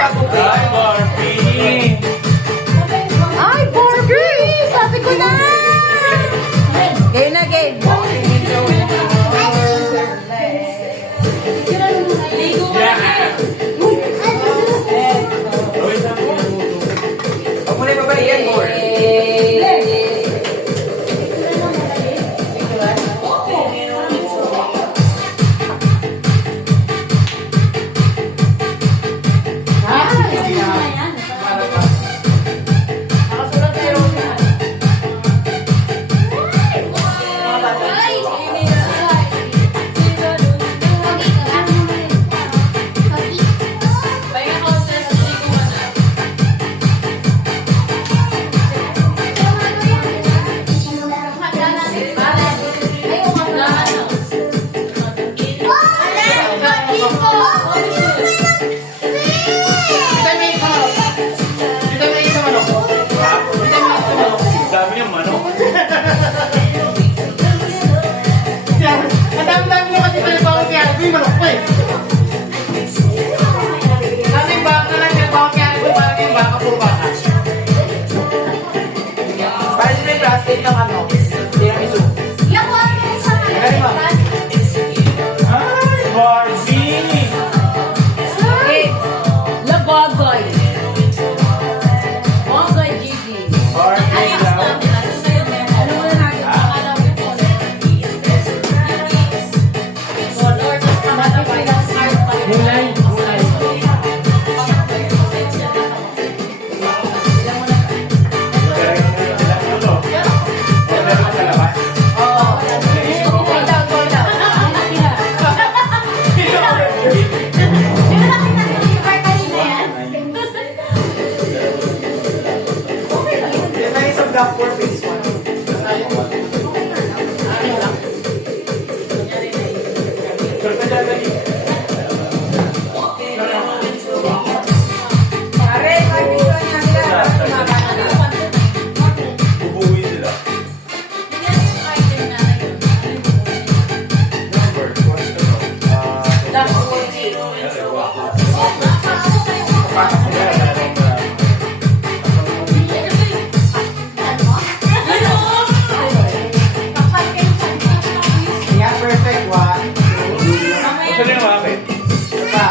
Ay, Barbie! Ay, Barbie! Sabi ko na! Game na game. Huwag mo na ibabalikan, Bor. Dami yung manok. Madami-dami mo kasi palibaw kaya ito yung manok ko eh. Kasi baka lang palibaw kaya ito parang yung baka po baka. Parang sila yung plastic ng ano? Tiramisu. Magaling mo. Ay, Barbie! Okay. Labagoy. Bagoy, Gigi. Barbie daw. Ano muna natin? Gulay. Gulay. Yan na isang black for face one. Pare, Barbie ko na nila. Bubuwi sila. Yeah, perfect one. Gusto niyo yung akin? Pa.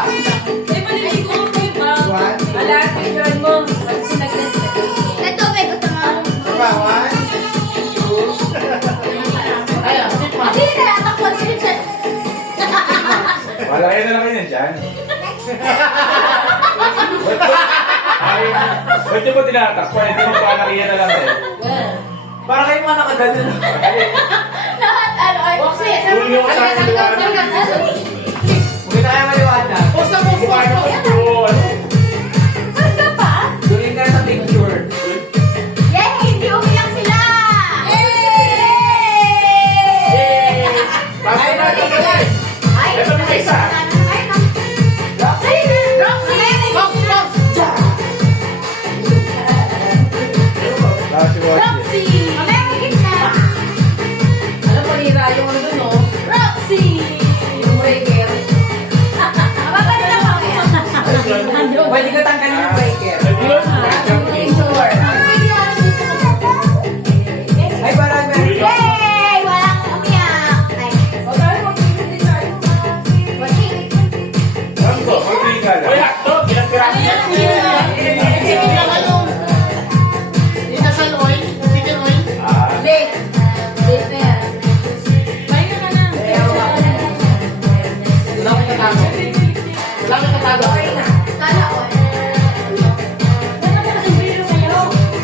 Pa, one. Ayan, sit pa. Malaki na lang kayo dyan. Ba't yung mo tinatakpan? Hindi mo pa nakiya na lang eh. Para kayo mga nakaganon. Ulo ko sa akin liwanag. Huwag na kaya maliwanag. Post na post Mukha na ko doon. Duling ka sa picture. Pasok na ito sa live. Ito na isa. Tapos si Rosie. Alam mo, nira yung ano dun, no? Yung breaker. Pwede ko tanggalin yung breaker. Ayun. Sure. Ay, parang Tuloy ka. Rambo, mag-drink ka lang. Uy, akto, ilang piraso yan? Ah, Late. Late na yan. Wala ko tatago. Wala ko tatago.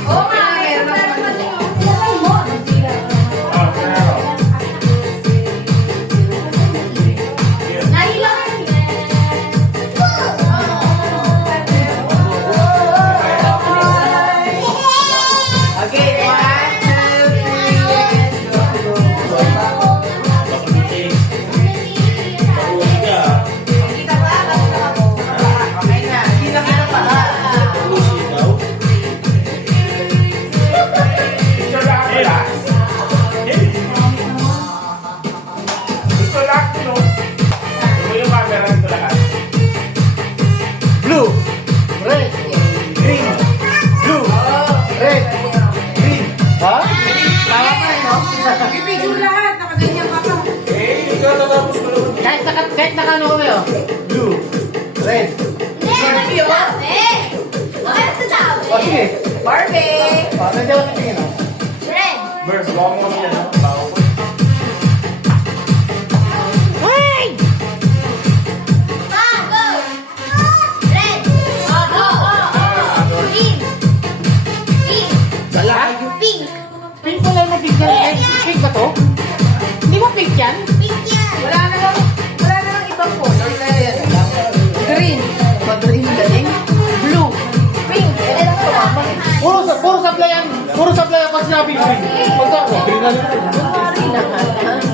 Oo nga, meron naman. ah, meron. Okay, one, two, three, go. Nakulitin. Nakulit ka. Okay na. yun? Sabi! Ano sasabi? O, sige. Barbie! Nandiyan ako tingin, oh. Red! Birds, baka mo kami yan, oh. Bago ko. Bago! Red! Green! Pink! Wala. Pink! Pink pala na pink na yan. Pink ba to? Hindi ba pink yan? Pink yan! Wala namang ibang color. Kaya yan lang. Green. Green galing. Blue. Pink. Eh, lang ko naman. Puro supply yan. Puro supply yan pag sinabi green. Pagka ako, green na lang. Sorry naman.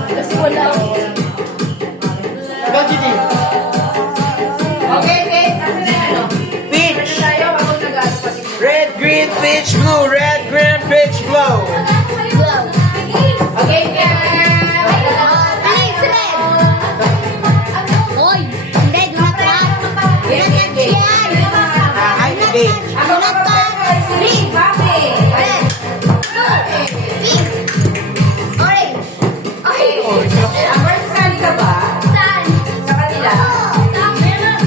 Kasi wala eh. Ikaw, Gigi. Okay, okay. Kasi na ano. Peach. Tayo, ako nag-aas pa si Red, green, peach, blue. Red, green, peach, blue. Glow! Okay, okay. Please, red! Hoy! Hindi, do not touch! Do not touch yan! Ay, game. Do not touch! Green! Red! Blue! Pink! Orange! Orange! Amber, sasali ka ba? Saan? Sa kanila? Sa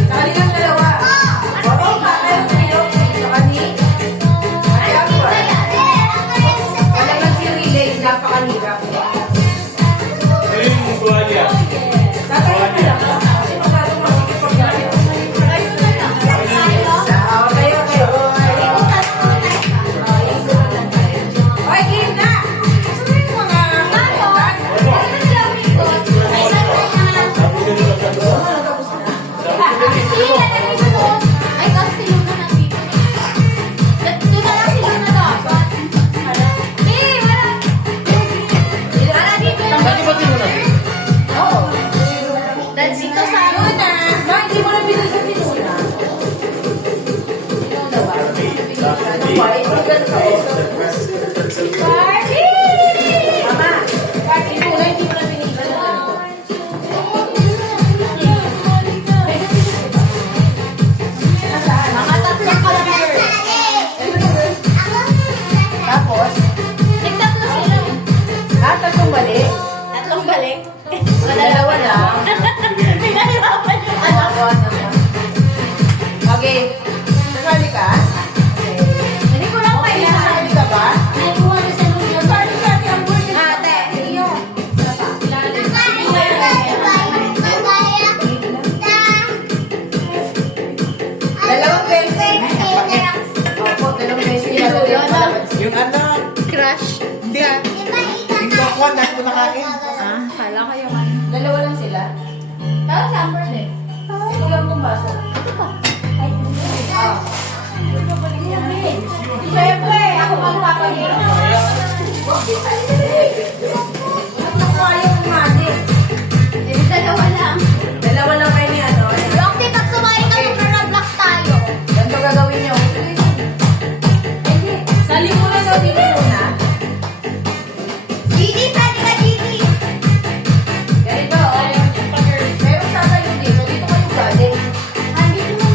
Sa kanilang dalawa. Oo, bakit? Sa kanila. Ay, Amber. Alam lang si Relay, napakanirap. Ayun yung tuwalya. Tatayo ka lang. Kasi masyadong masikip pag namin. Oo, tayo, tayo. Okay, game na. Gusto mo yung mga... Ay, kasi si Luna nandito. Doon na lang si Luna dapat. Eh, wala. Wala dito lang. Dati ba sinunod? Oo. Dito sa Luna. Ma, hindi mo na binili sa Sinuna. Sinuna ba? Ano ba? Ito ganito. Barbie! Mama, kahit Sinuna, hindi mo na binili sa ganito. Nasaan? Mga tatlong color. Tapos, Nagtatlo sila. tatlong bali. Tatlong balik. Dalawa lang. Pinahirapan yung anak. Dalawa naman. Okay. Nasali ka? Okay. Hindi ko lang Okay, kaya. nasali ka ba? Naibuha na sa Luna. Nasali ang birthday. Ate. Iyo. Dalawang beses. Opo, dalawang beses. Yung ano, Crush. hindi. Yung kakwan, dahil ko nakain. Ah, kala ko yung ano. Dalawa lang sila. Tapos number eh. Ito lang kung basa. Ah. Siyempre, ako pang papagiro. Nakuha yung magic. Eh, dalawa lang. Dalawa lang kayo ni ano. Roxy, pag sumali ka, mag-rock tayo. Ganito gagawin niyo. Sali muna daw dito muna. Gigi, sali ka, Gigi. Ganito, oh. Pero tatayo dito. Dito kayo galing. Hindi mo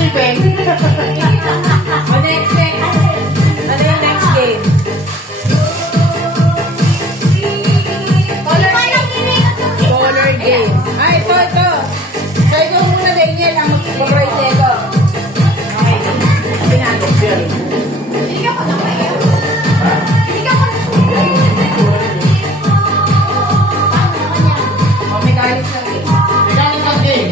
ipin. O next. Ano yung next game? Color game. Ah, ito. So, ikaw muna, Daniel, ang mag-colorize nito. Okay. Sabi natin. O, mechanics ng game. Mechanic ng game.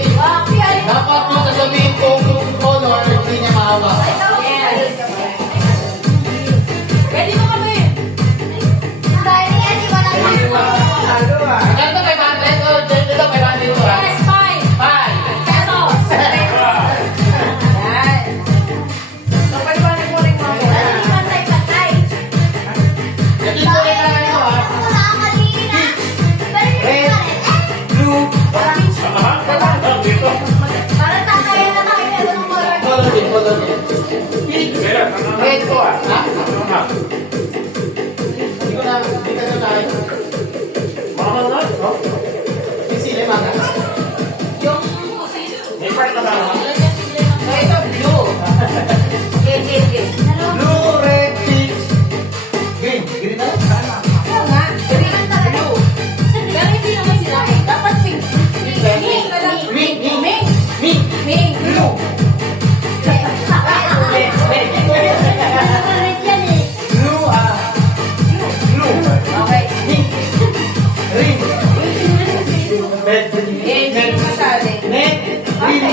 Dapat mo sasabihin kung color, hindi niya maawa. Pwede mo kami. Ano ah? Ganito kay Bante, dito kay Bante ito ha. Yes, 5 Five. pesos. Yan. So, paliwanag mo rin mga Patay. Dito rin na ito ha. Blue. Para tatayin na tayo ng color. Color din. Red ko ah. Ha? Hindi ko na tayo. Mahal na? No? May sili, mga. Yung May part na ba? So, ito, blue. Game. Blue, red, pink, green. Green na? Ano nga? Green, blue. Pero hindi naman sila. Dapat pink. Pink ka lang. Pink. Blue. Blue, blue, Okay. pink, green, red, Game, masali. red, green.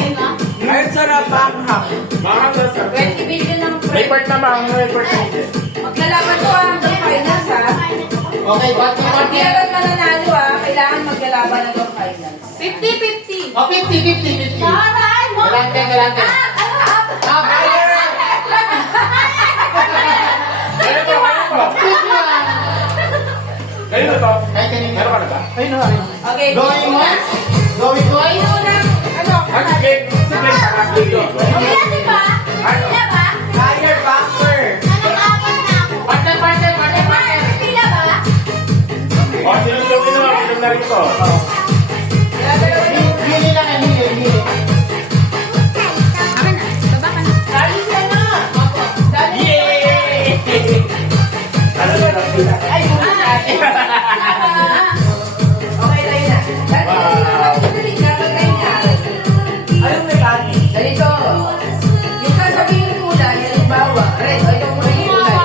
Ay, sarap panghap. Mahal na sa. 20 billion ng May friend. part na mahal. May part na. Maglalaban ko hanggang finals, ha? Okay, Pag Bante. meron mananalo, ha? Kailangan maglalaban hanggang finals. 50-50. Oh, 50. Taray mo. Galante. Kayo to, kayo to. Kayo na to. Ay, kanina. Meron ka na ba? Ayun. Okay. Going once, going twice. Ayun unang, ano? Ano game? Si Ben sa dito. Kaya diba? Pila ba? Higher backer. Anong apat na ako? Partner. Pila ba? O, sinusubi naman. Pinom na rin ito. Hili lang yan, hili. Akin na. Baba ka na. Darling ka na. Darling. Yay! Ano na lang sila? Ay, okay, tayo na. Dali, dapat tayo na. Anong mechanic? Ganito. Yung sasabihin ng kulay, halimbawa, red, o yung kulay yung kulay.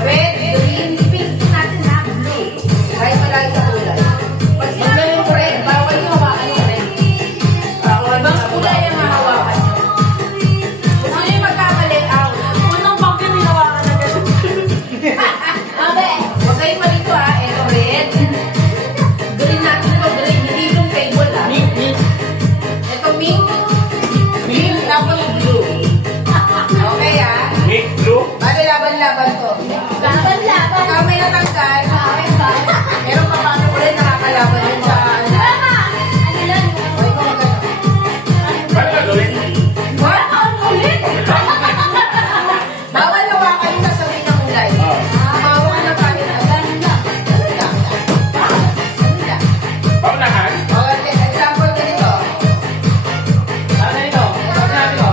Red, green, pink, natin na, blue. Kahit malaki sa kulay. Pag sinabi mo red, bawal yung hawakan yung red. Ibang kulay ang hahawakan nyo. Kung sino yung magkamali, out. Unang pangkin ninawakan na gano'n. Abe. Huwag kayong malito ha. Ito red. Green natin ito. Green. Hindi yung table ha. Ito pink. Pink tapos blue. Okay ha. Mix blue. Bale laban-laban to. Laban-laban. Ikaw may natanggal. Akin ba? Pero paano ko rin nakakalaban yun sa ano. Tama. Ano lang? Huwag ko magano. Paano ka gawin? What? Ang ulit. Bawal hawakan yung sasabihin ng kulay. Bawal na paano na. Ganun lang. Ganun lang. Ganun lang. Paunahan? Okay, example ganito. Ano ito? Ano sinabi ko?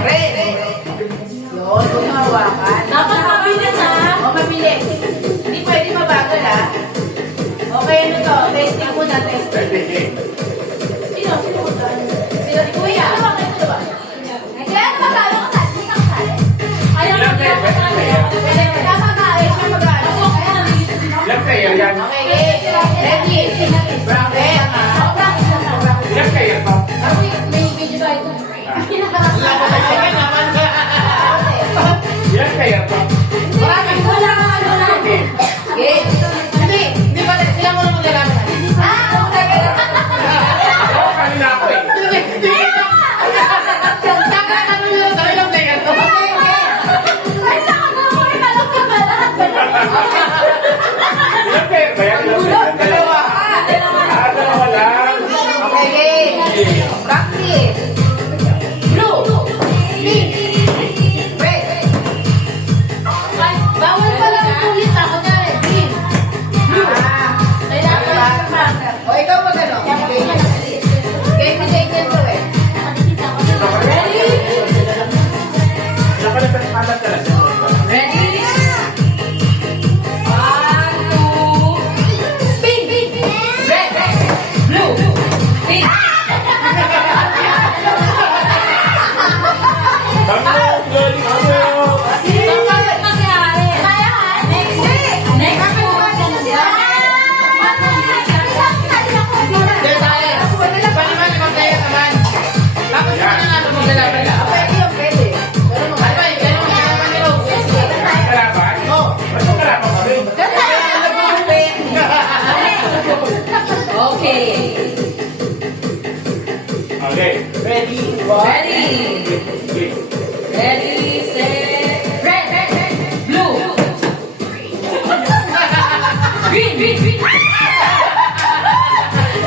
Red. Yun, huwag mo hawakan. Dapat mabilis ha. O, mabilis. Hindi pwede mabagal, ha? Okay, ano to? Testing muna, testing. Sino? Sino? Sino si Kuya? Ano ba? Ano ba? Kaya napagalo ka sa hindi ka kasali. Ayaw mo kaya kasali. Pwede, tama ka. Ayaw siya mag-ano. Ako ako na nandito din ako. Ilang player yan? Okay, ready? Brown red. Ako practice na sa. Ilang player to? Ako may video tayo ito. Pinakarap na. Ilang player to? Maraming Wala ka ano na. game. Hindi ba? Sila mo naman lalaman. Ah, okay. Ako kanina ako eh. Ay, saka mo ako ikalok ka ba lahat? Ilang player ba yan? Ilang player? Dalawa. Dalawa lang. Okay, game. Practice. Blue. Pink. Ready. Ready, set, red. Blue. Green.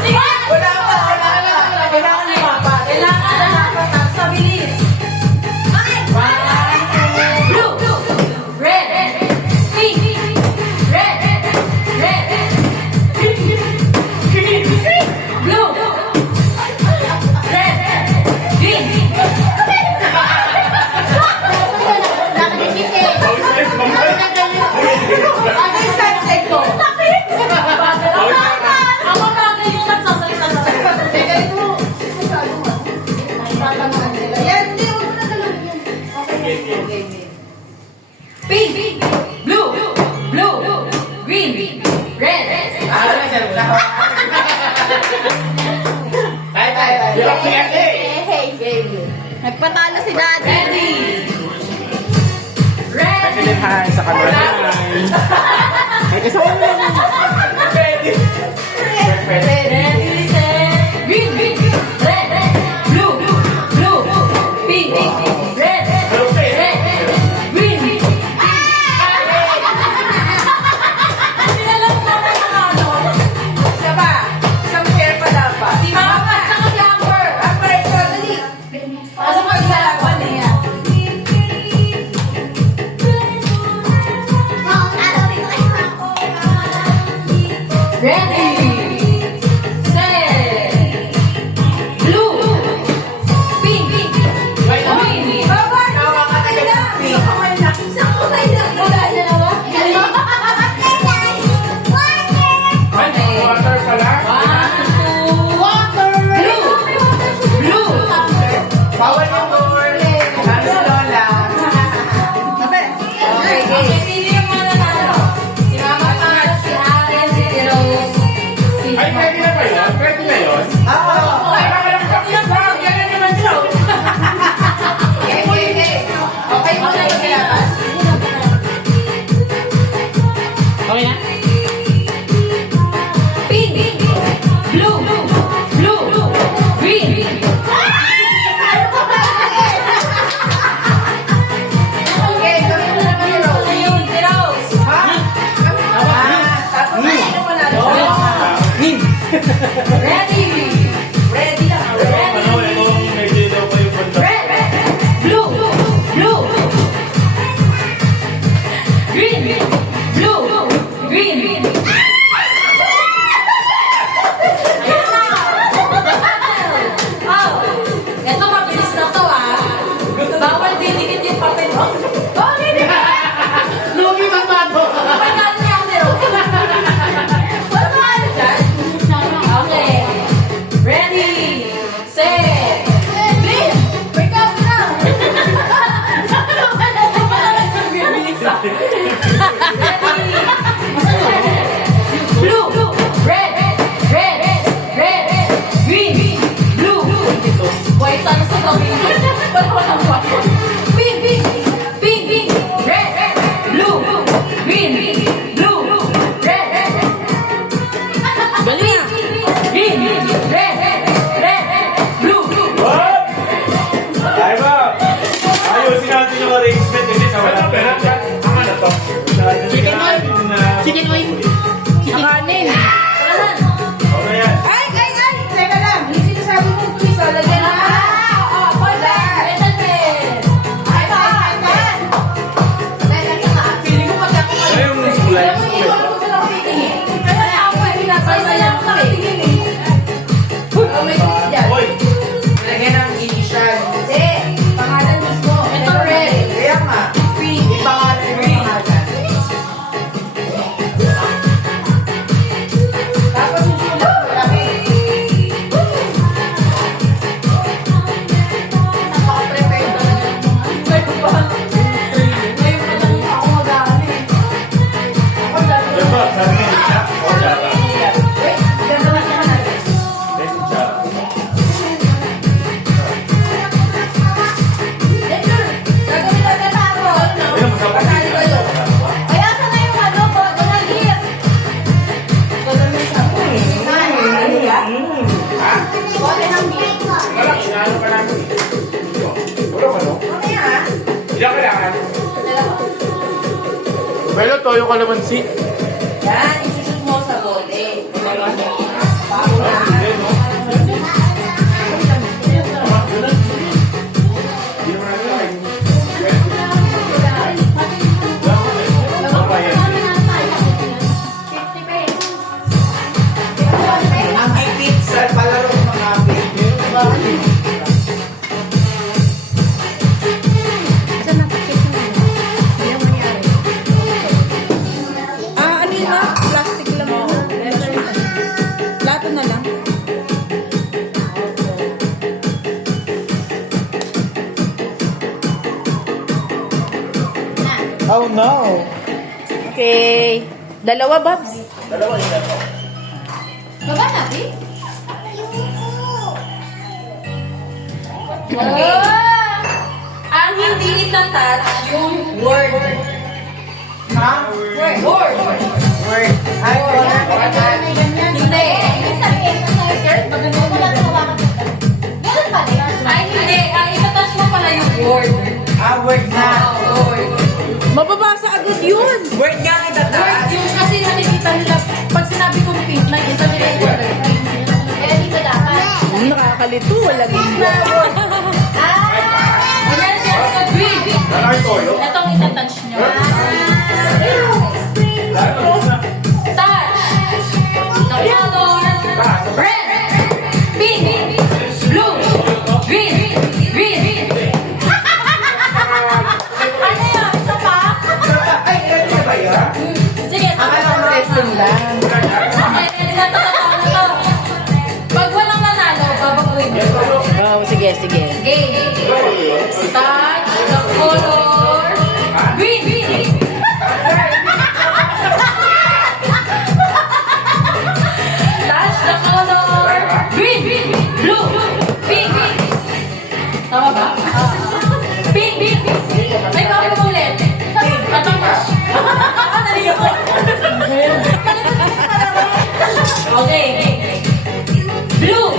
Sige. Wala pa. Kailangan lumapat. Kailangan na napatak sa bilis. Blue. Red. Pink. Red. Blue. Red. Green. Nakadikit eh. Ano yung sunset ko? Sakit! Ako bagay yung nagsasalita sa Teka, ito. Tatamaan sila. Yan, hindi. Huwag mo na galawin yan. Okay. Pink. Blue. Green. Red. Nagpatalo si Daddy. Ready. Red. Hi sa kanila. Ay, kasama mo lang. Ready, set, green. Red. Blue. Pink. Red. Green. Sinalam mo naman ang ano. Isa pa. Isang pair pa dapat. Si Mama at saka si Amber. Amber, ito, dali. Ano ba yung lalaban niya? Ready, set, blue, pink, green. Tawa ka na lang. Isang kamay lang. Wala, dalawa. Water pala. One, two, blue. Bawal yung door. Ano si Lola? Okay, Okay, game. sino yung mga nanalo? Si Mama Mar, si Aren, si Rose, si Ay, pwede na ba yun? Pwede na yun? Oo. Ay, makalang practice lang. Ganun naman siya. Okay mo na yung kailangan. Okay na? Pink, blue, green. Okay, gawin mo naman yung Rose. Ayun, si Rose. Ha? Tapos ano mo na? Ready, Ready lang. Ano, itong medyo daw pa yung banda. red, blue, green, green. Oh, eto mabilis na to ah. Bawal didikit yung papel. Oh, hindi. Lugi man ba ito? Pagkano niya ako nero? Wala ka ano dyan? Okay. Ready, set, green. Wake up na. Blue, red, green, blue. White sana sa kami. Walang white. Pink, red, blue, green, blue, red. Galing. Green, red, blue. What? Ay ba? Ayusin natin yung arrangement kasi sa wala pera. Ang ano to? Chicken oil. Chicken oil. Kanin. Ano yan? Ay! Teka lang. Yung sinasabi mong twist, lagyan na. Feeling ko magkakaroon. Ay, yung kulay. May twist dyan. Hoy! Lagyan ng initial. Hindi. Pangalan mismo. Ito red. Kaya nga. Pink. Yung pangalan ng pangalan. Tapos yung sulat malaki. Naka-prepare talaga ng mga. Ngayon pa lang ako mag-aano eh. Ako dami toyo kalamansi. Yan, isusot mo sa bote. Bago na. Ang ipit sa palaro mga baby. Ano yun na? Plastic lang yun. Plato na lang. Oh no! Okay. Dalawa, Babs. Baba natin? Ang hindi itatouch yung word. Ha? Word. Word. Ay, word. Hindi. Ay, hindi. Ang itatouch mo pala yung word. Ah, word na. Word. Mababasa agad yun. Word nga kita Word taas. yung kasi nakikita nila, pag sinabi kong pink, nakikita nila yung word. Kaya dito dapat. Nakakalito. Walang hindi. Ayan siya sa green. Ay, toyo. Itong itatouch nyo. Touch. The color. Red. Pink. Blue. Green. Green. Ano yun? Isa pa? Ay, ano ba yan? Sige, Ang alam mo, testing lang. Pag walang nanalo, babaguhin mo. Oh, sige, sige. Game. Touch the color. Green. Touch the color. Green. Blue. Pink. Tama ba? Pink. Ay, bakit mo ulit? Atong touch. Okay. Blue.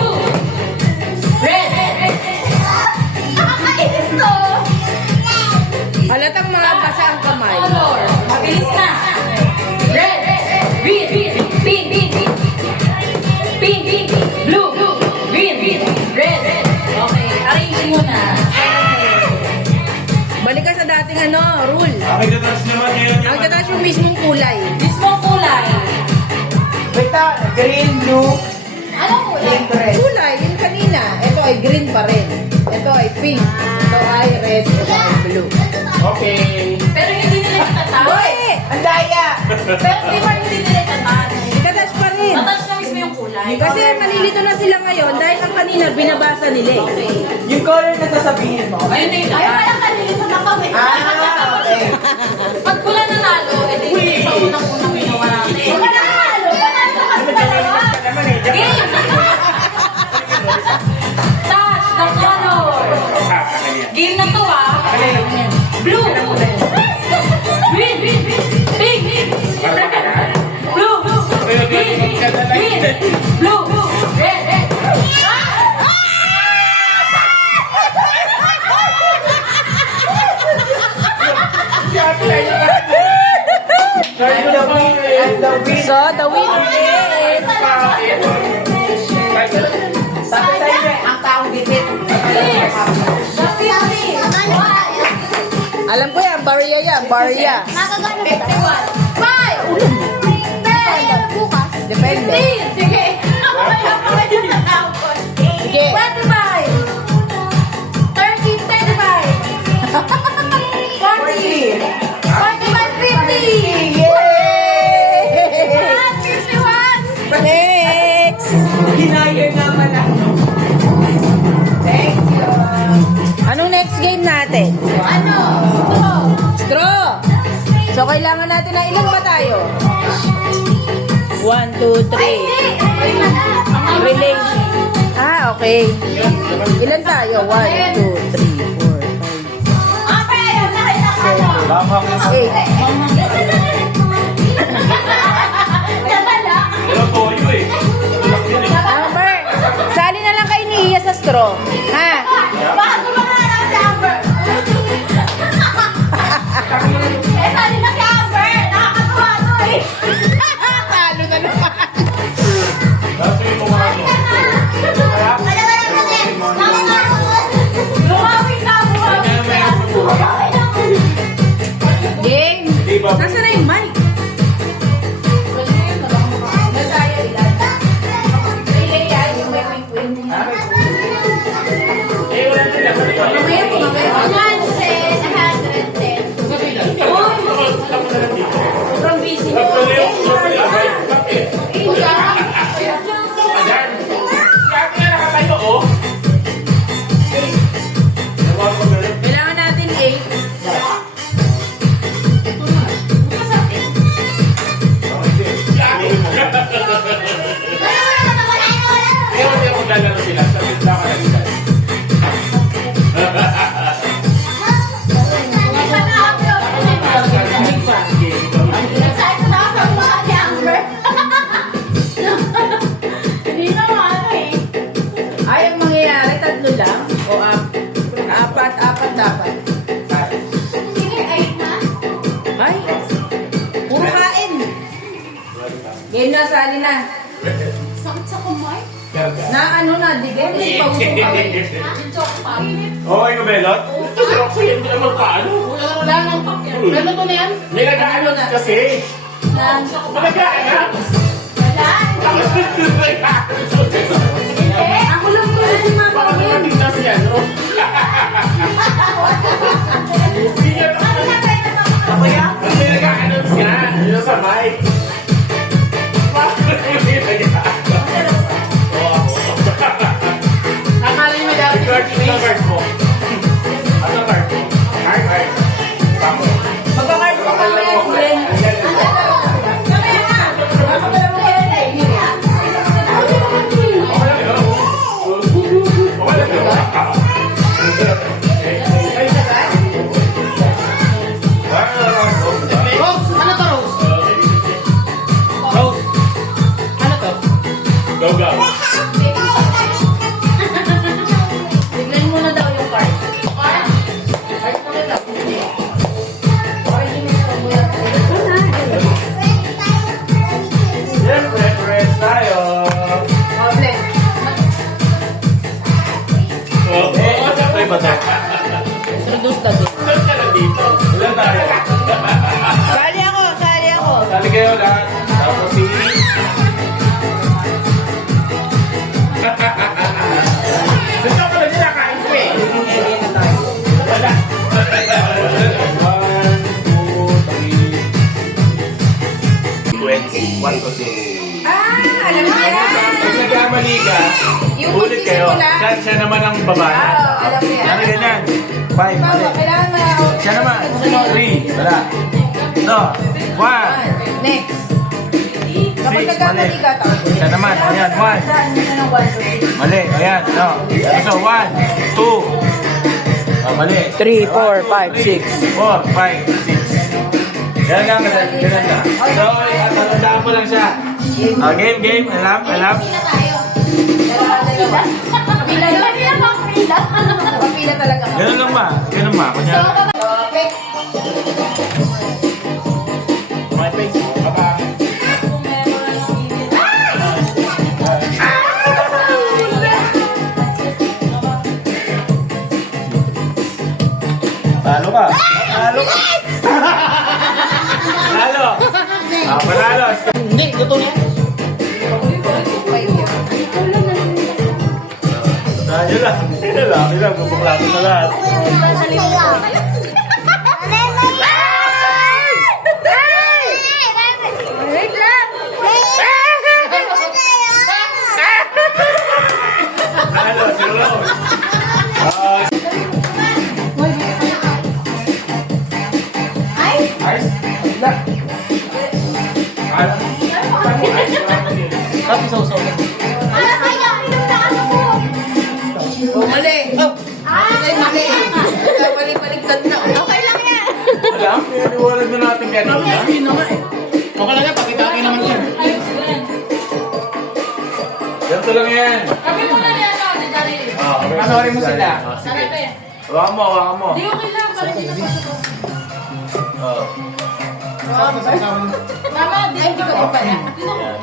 Red. Halatang mga basa ang kamay. Color. Mabilis na. Red. Green. Pink. Pink. Blue. Green. Red. Okay. Arrange muna. Balik ka sa dating rule. Ang itatouch naman ngayon Ang kataas yung mismong kulay. Mismong kulay. Wait ah, green, blue, Anong kulay? pink, red. Kulay, yung kanina. Ito ay green pa rin. Ito ay pink. Ito ay red. Ito ay blue. Okay. Pero hindi nila itatouch. Hoy! Ang daya! Pero di ba hindi nila itatouch? Kataas pa rin. Tatouch na mismo yung kulay. Kasi malilito na sila ngayon dahil ang kanina binabasa nila eh. Yung color na sasabihin mo. Ayun na yung Ayaw itatouch. pala kanina sa makawin. Ah, okay. Pag wala nanalo, edi sa unang-unang ginawa natin. Panalo! Panalo ka sa dalawa! Game! Touch the color. Game na to Blue. Green. Pink. Blue. Green. Blue. Red. And the win. So, the winner is... Sabi sa'yo, ang taong gipit. Alam ko yan, Barya yan, Barya. Nakagano ba tayo? 5! Pero bukas. Depende. Sige. Mamaya pa kayo natapos. Sige. 25! 30, 35! 40! 45, 50! Yay! 51! Next! Ginaya naman ako. Thank you. Anong next game natin? Ano? Straw! So, kailangan natin na ilan ba tayo? 1, 2, 3. Relation. Okay. Ilan tayo? 1, 2, 3, 4, 5, Apa, ayaw na kayo nakano. Lamang yung 8. Nadala. Pero toyo eh. Amber, sali na lang kay Nia sa straw. Ha? Bakit mo mga alam si Amber? Sali na si Amber. Sobrang busy nyo. Pagkali yung abay. Bakit? Ayan. Kaya kaya nakatayo, oh. Nawag ko ganun. Kailangan natin 8. Kaya hindi ako maglalaro sila. Sabi ko lang kanila. Excited ako sa mukha ni Amber. Hindi na ano eh. Ay, ang mangyayari, 3 lang. O 4 dapat. Sige, 8 na. Ay, puro kain. Game na, sali na. Sakit sa kumay. Na ano na, di ba? Hindi pa usong kawin. Yung choco pa. Okay ka, Belot? Sarap ko yun. Hindi naman paano. Wala nang Ano to na yan? May nag-aanos kasi. Nag-aanos. Wala. Ako lang ko si Mama Baka ko yan. naman kasi ano. Hindi niya Ako yan? Kasi nag-aanos nga. Yun sa mic. Akala niyo may dapat Ang card mo. Ano card mo? Card. Tama. Magkakard pa kami yan, Glenn. Kaya na. Ako na lang yan eh. Rose, ano to Rose? Rose. Ano to? Go, go. Tignan mo na daw yung card. Card mo na daw. Okay, hindi mo na muna. Siyempre, friends tayo. Oh, Glenn. Oo, siyempre ba tayo? Introduce na doon. Saan ka nandito? Ilan tayo? Sali ako, sali ako. Sali kayo lahat. Tapos si... Gusto ko na kinakain ko eh. Wala. 1, 2, 3. 1 to 6. Alam mo yan. Pag nagkamali ka, Yung ulit kayo. magsisimula. Siya naman ang babae. Alam mo yan. Ano ganyan? 5, Mama, kailangan na ako. Siya naman. 3, wala. No, 1. Next. Kapag Six, nagkamali ka, tawag ko. Siya naman, ayan, 1. Daan mo na ng 1 to 6. Mali, ayan. No. So, 1, 2. Oh, mali. 3, 4, 5, 6. 4, 5, 6. Yan lang, ganun na. So, tatandaan mo lang siya. Game. Alam. Hindi na tayo. Dalawa. Kapila yun. Hindi na kapila. Kapila talaga. Ganun lang ma. Ganun ma. So, Kunya. Okay. My face. Baba. Talo ka. Talo ka. Talo. Panalo. Hindi, luto na yan. Tayo lang. Lalaki lang. Bubuklato na lahat. Wait lang. Talo. Zero. Ice. Alam. Tapos sausaw na. Para sa'yo. Inom na ako. Oh, mali. Oh, Ay, mali. Balik-baligtad na. okay lang yan. Alam, pinaniwalag na natin kaya nila. Okay lang yan, pakitaki naman yan. Ganito lang yan. Sabi mo na niya ito, di dali. Panoorin mo sila. Sarap eh. Hawakan mo. Di okay lang, para di na pasok. Mama, di ko pa pala. Yan.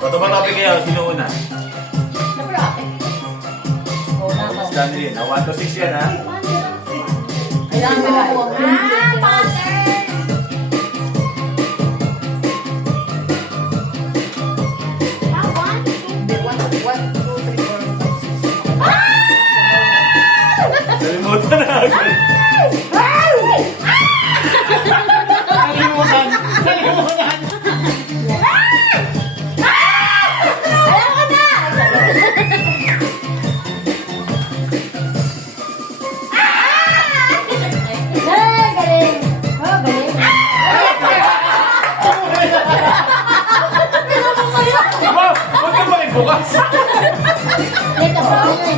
Bato-batopi kayo, sino una? Siyempre ate. Stanley. 1 to 6 yan ha. Kailangan mo na ako. Pattern. Nalimutan na agad. Nalimutan. Alam ko na! Galing! Oh, galing! Aba, huwag ka makibukas.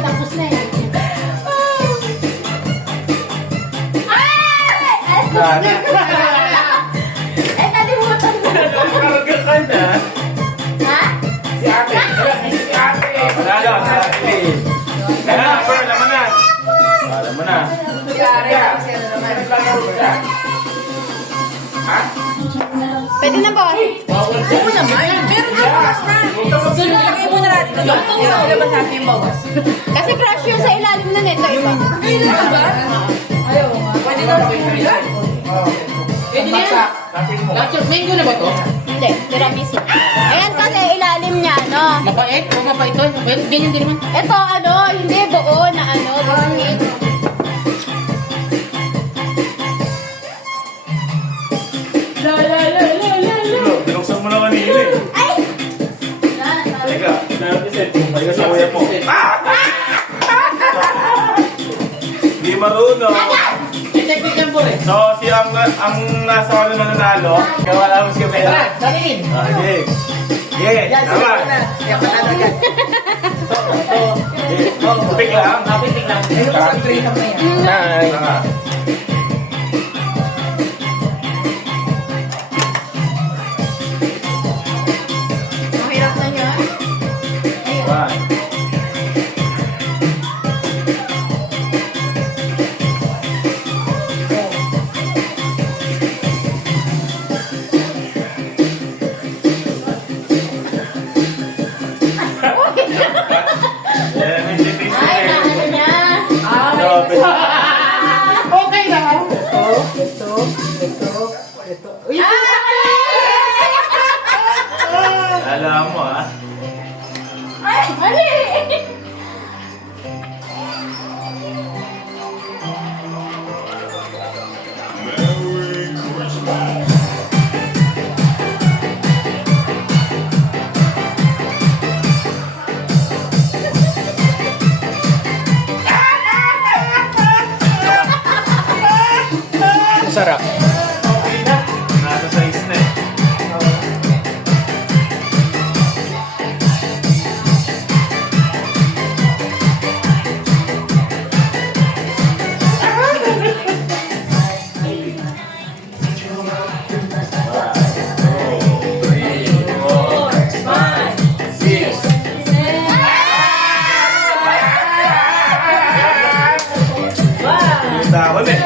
Tapos na eh. Yan. Nalimutan ko. Karga ka na. Ha? Si ate. Wala, si ate. Panalo, sa akin. Kaya na, Pearl, naman na. Alam mo na. Yari, kasi ano naman. Naglalaro ba siya? Ha? Pwede na ba? Oo naman. Meron na bawas na. Lagay mo na natin. Ilabas natin yung bawas. Kasi crush yung sa ilalim na nito, iba. Kailan na ba? Ayaw nga. Pwede na sa kailan? Pwede na yan. Lapin mo. Lahat yung mango na ba to? Hindi, tiramisu. Ayan kasi ilalim niya, no? Mapait? Huwag mapait to. Ganyan din naman. Ito, ano, hindi buo na ano, biscuit. Binuksan mo na kanina eh. Ay! Teka, teka sa kuya mo. Hindi marunong. Yung technique yan po eh. So, si ang nasa ano na nanalo, kaya wala mo siya pera. Tara, dalhin. Okay. Yeah, tama. Kaya panalo yan. Pick lang. Kapitik lang. Ayun sa tray na yan. Hi. Mahirap na niya. One. Yeah, may shipping Ay, naano niya. Okay lang. Alam mo ah. Ay, mali! Sarap. Nasa size na eh. Tawag eh.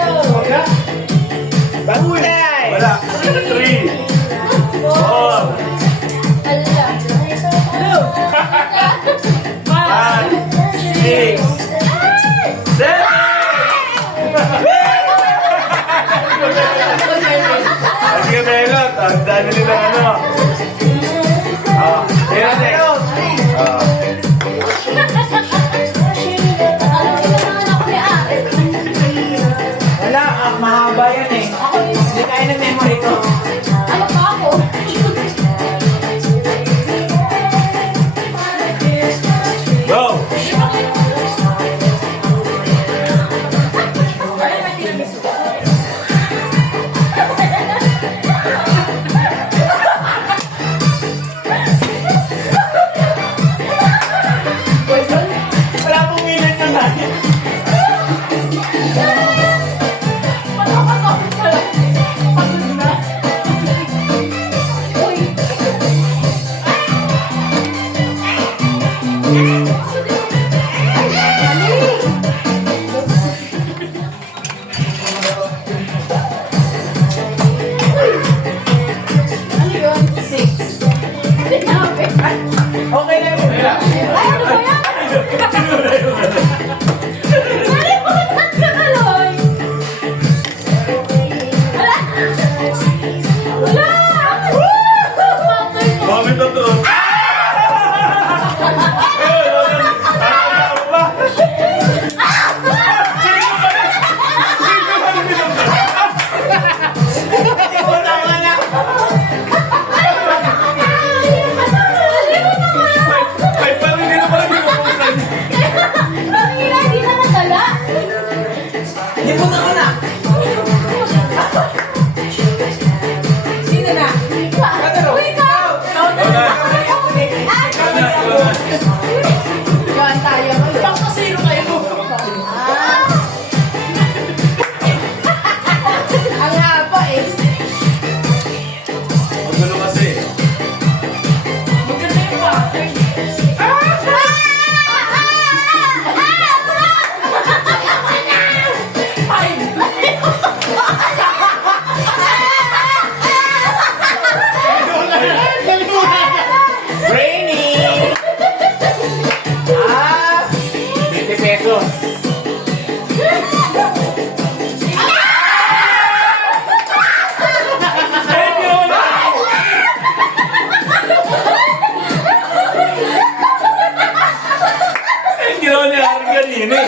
yun eh.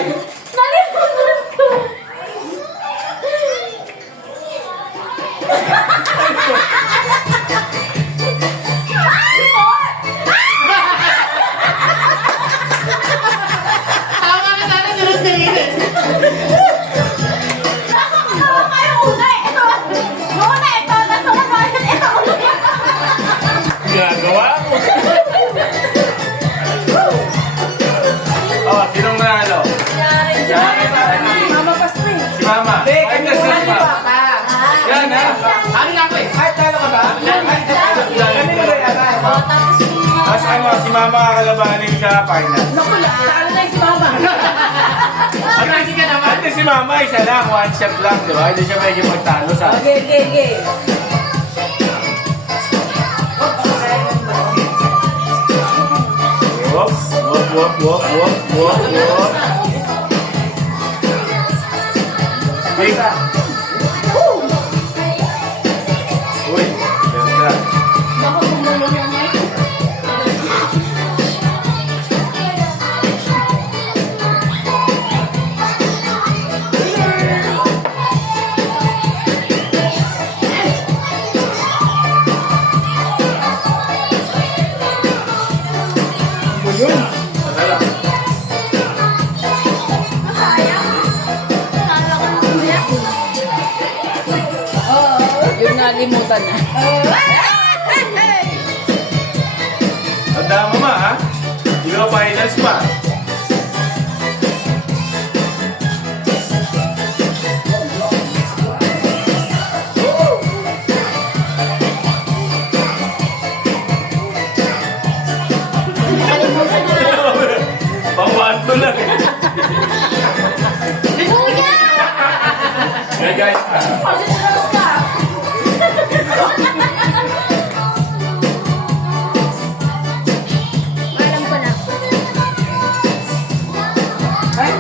Nalimutan ko. Tama ka sana, sunod na yun. Nakakatawa kayo una eh. Ito. Muna ito. Nasa labayan. Ito. Ginagawa mo. Oh, sinong nanalo? Mama Pasto eh. Si Mama. Hindi, Ay, kami kasi wala ni pa. Papa. Yan, ha? Ano nga ako eh? Ay, talo ka ba? Kami maglaban. Oh, tapos Tapos ano, si Mama kakalabanin sa final. Naku, talo na yung si Mama. Ano kasi ka naman? Ate si Mama, isa lang, one shot lang, di ba? Hindi siya medyo magtalo sa... Okay, okay, okay. Wop, wop, wop, wop, wop, wop, wop. Uy, uy, ganda. baka gumulong yung mic. Natala. Masaya. Kala ko na umiyak. Yung nalimutan na. Tanda mo ma, ha? Ikaw finals pa. Pang-1 lang eh. Kuya! Hey guys, Positive ka. Alam ko na. Ay,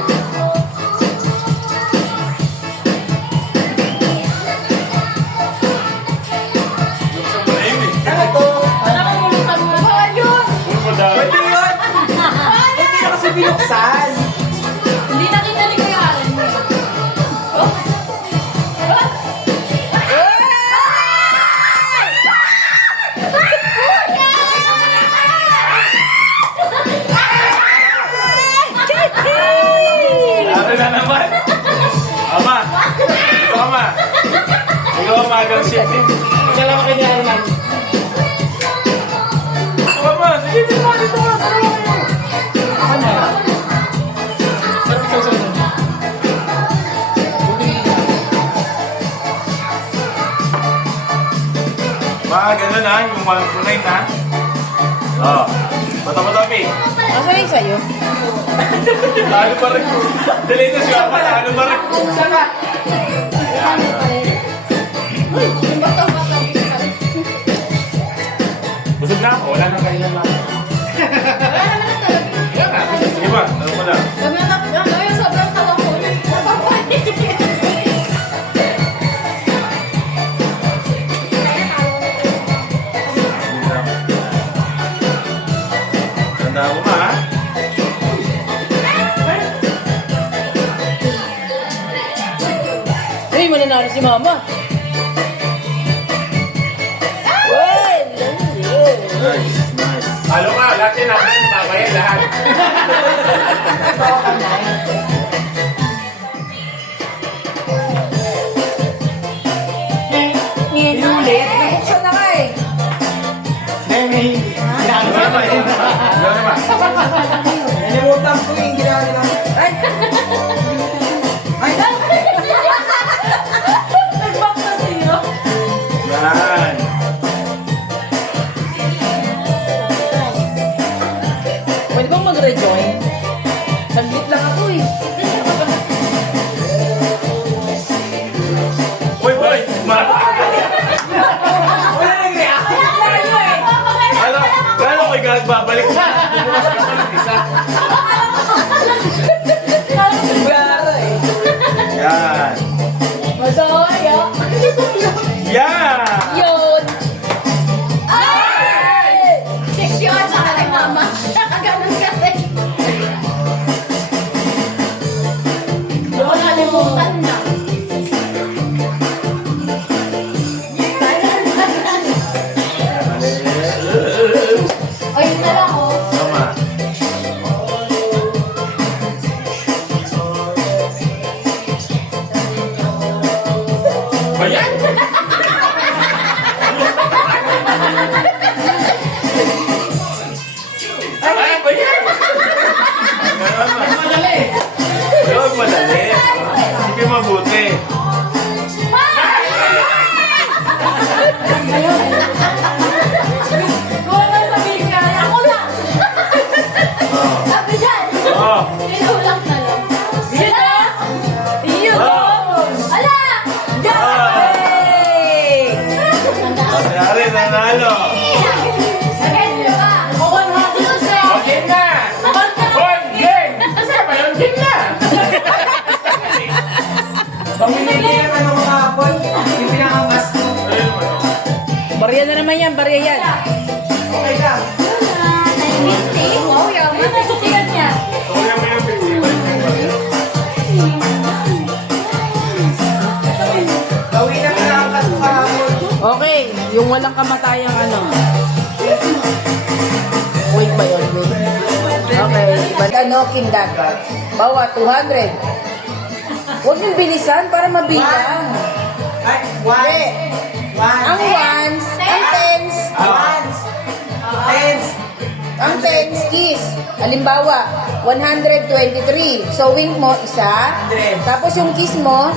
buksan mo na yun eh. ano to? Wala kang mulutang mo. Bawal yun. Huwag mo daw. Pwede yun. Hindi na kasi binuksan. Hindi na kita ni Kuya Allen. Oh. Ano na naman? Ama! Ikaw, Ama! Ikaw ang magang shit eh. Salamat kay Arman. Ito ka ba? Sige, dito ka, dito ka. Tara kayo. Sarap sa sunod. Mga ganun ha, yung 1 to 9 ha. Oo. Bata-bata, Pi. Asa yung sa'yo? Talo pa rin. Dali ito si Ama, talo pa rin. Saka. Busog na ako, wala nang kailan lang. Kaya nga, sige ba? Talo mo lang. Sobrang tawa ko. Napapalit. Tanda mo ma ha. Ay, mananalo si Mama. Nice, nice. Halo ka, lahat yan natin, babayan lahat. Inulit. Nabuksan na ka eh. Ano naman? Ano naman? Nalimutan ko yung ginawa nila. Ay! Ay! Nag-back na sa'yo. Yan. Pwede bang mag-rejoin? Saglit lang ako eh. Uy, boy! Wala nang react. Ano? Lalo ko'y babalik sa. Bukas ka pa ng isa. Gara eh. Yan. Madaya. Yan! Yun. Ay! 6 yun sa akin, mama. Nakaganon kasi. Barya na naman yan, barya yan. Okay na. 950. Wow, yaman. Ano sukilan niya? Kuya mo yung 50. Gawin na pinakakas mo kahapon. Okay, yung walang kamatayang ano. Wait ba yun? Wait. Okay, but ano, kindat. Bawa, 200. Huwag niyong bilisan para mabilang. Ay, Ang ones, ang tens, ang tens is, halimbawa, 123. So, wing mo, isa. Tapos yung kiss mo,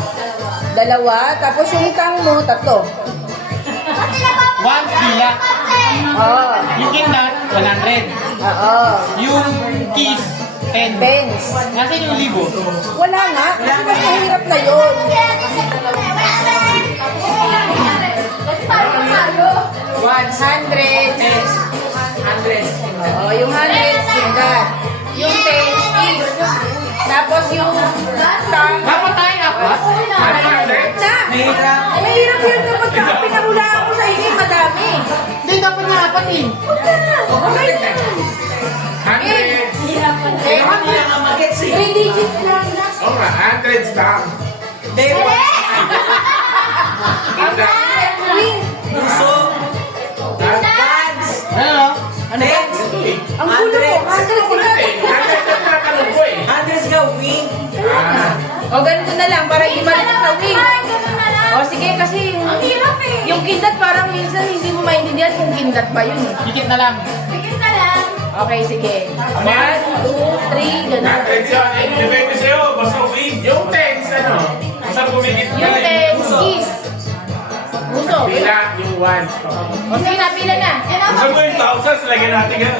dalawa. Tapos yung tang mo, tatlo. One pila. Oo. Yung kidnap, 100. Oo. Yung kiss, 10. Tens. Nasa yung libo. Wala nga. Kasi mas mahirap na yun. Kasi parang tayo. 100. 100. Oo, yung 100 kindat. Yung tens is. Tapos yung tang. Dapat tayo apat. Na! Mahirap. Mahirap yun kapag pinahulaan ko sa inyo, madami. Hindi, dapat nga apat eh. Okay na. 100. Eh, Magets eh. 3 digits lang na. Oo nga, 100 stamp. Day one. Wing. Puso. Bands. Ano? Tens. Ang gulo mo. 100 Hundreds ka, wing. O, ganito na lang para ibalik sa wing. Ay, ganun na lang. O, sige, kasi Ang hirap eh. yung kindat parang minsan hindi mo maintindihan kung kindat ba yun eh. Higit na lang. Bigyan na lang. Okay, sige. 1, 2, 3, ganun. 100 yan. Eh, depende sa'yo. Basta win. Yung 10, ano? Basta pumigit ka. Yung 10 kiss. Puso. Pila, yung 1. O, sige na, pila na. Gusto mo yung 1,000, lagyan natin ka.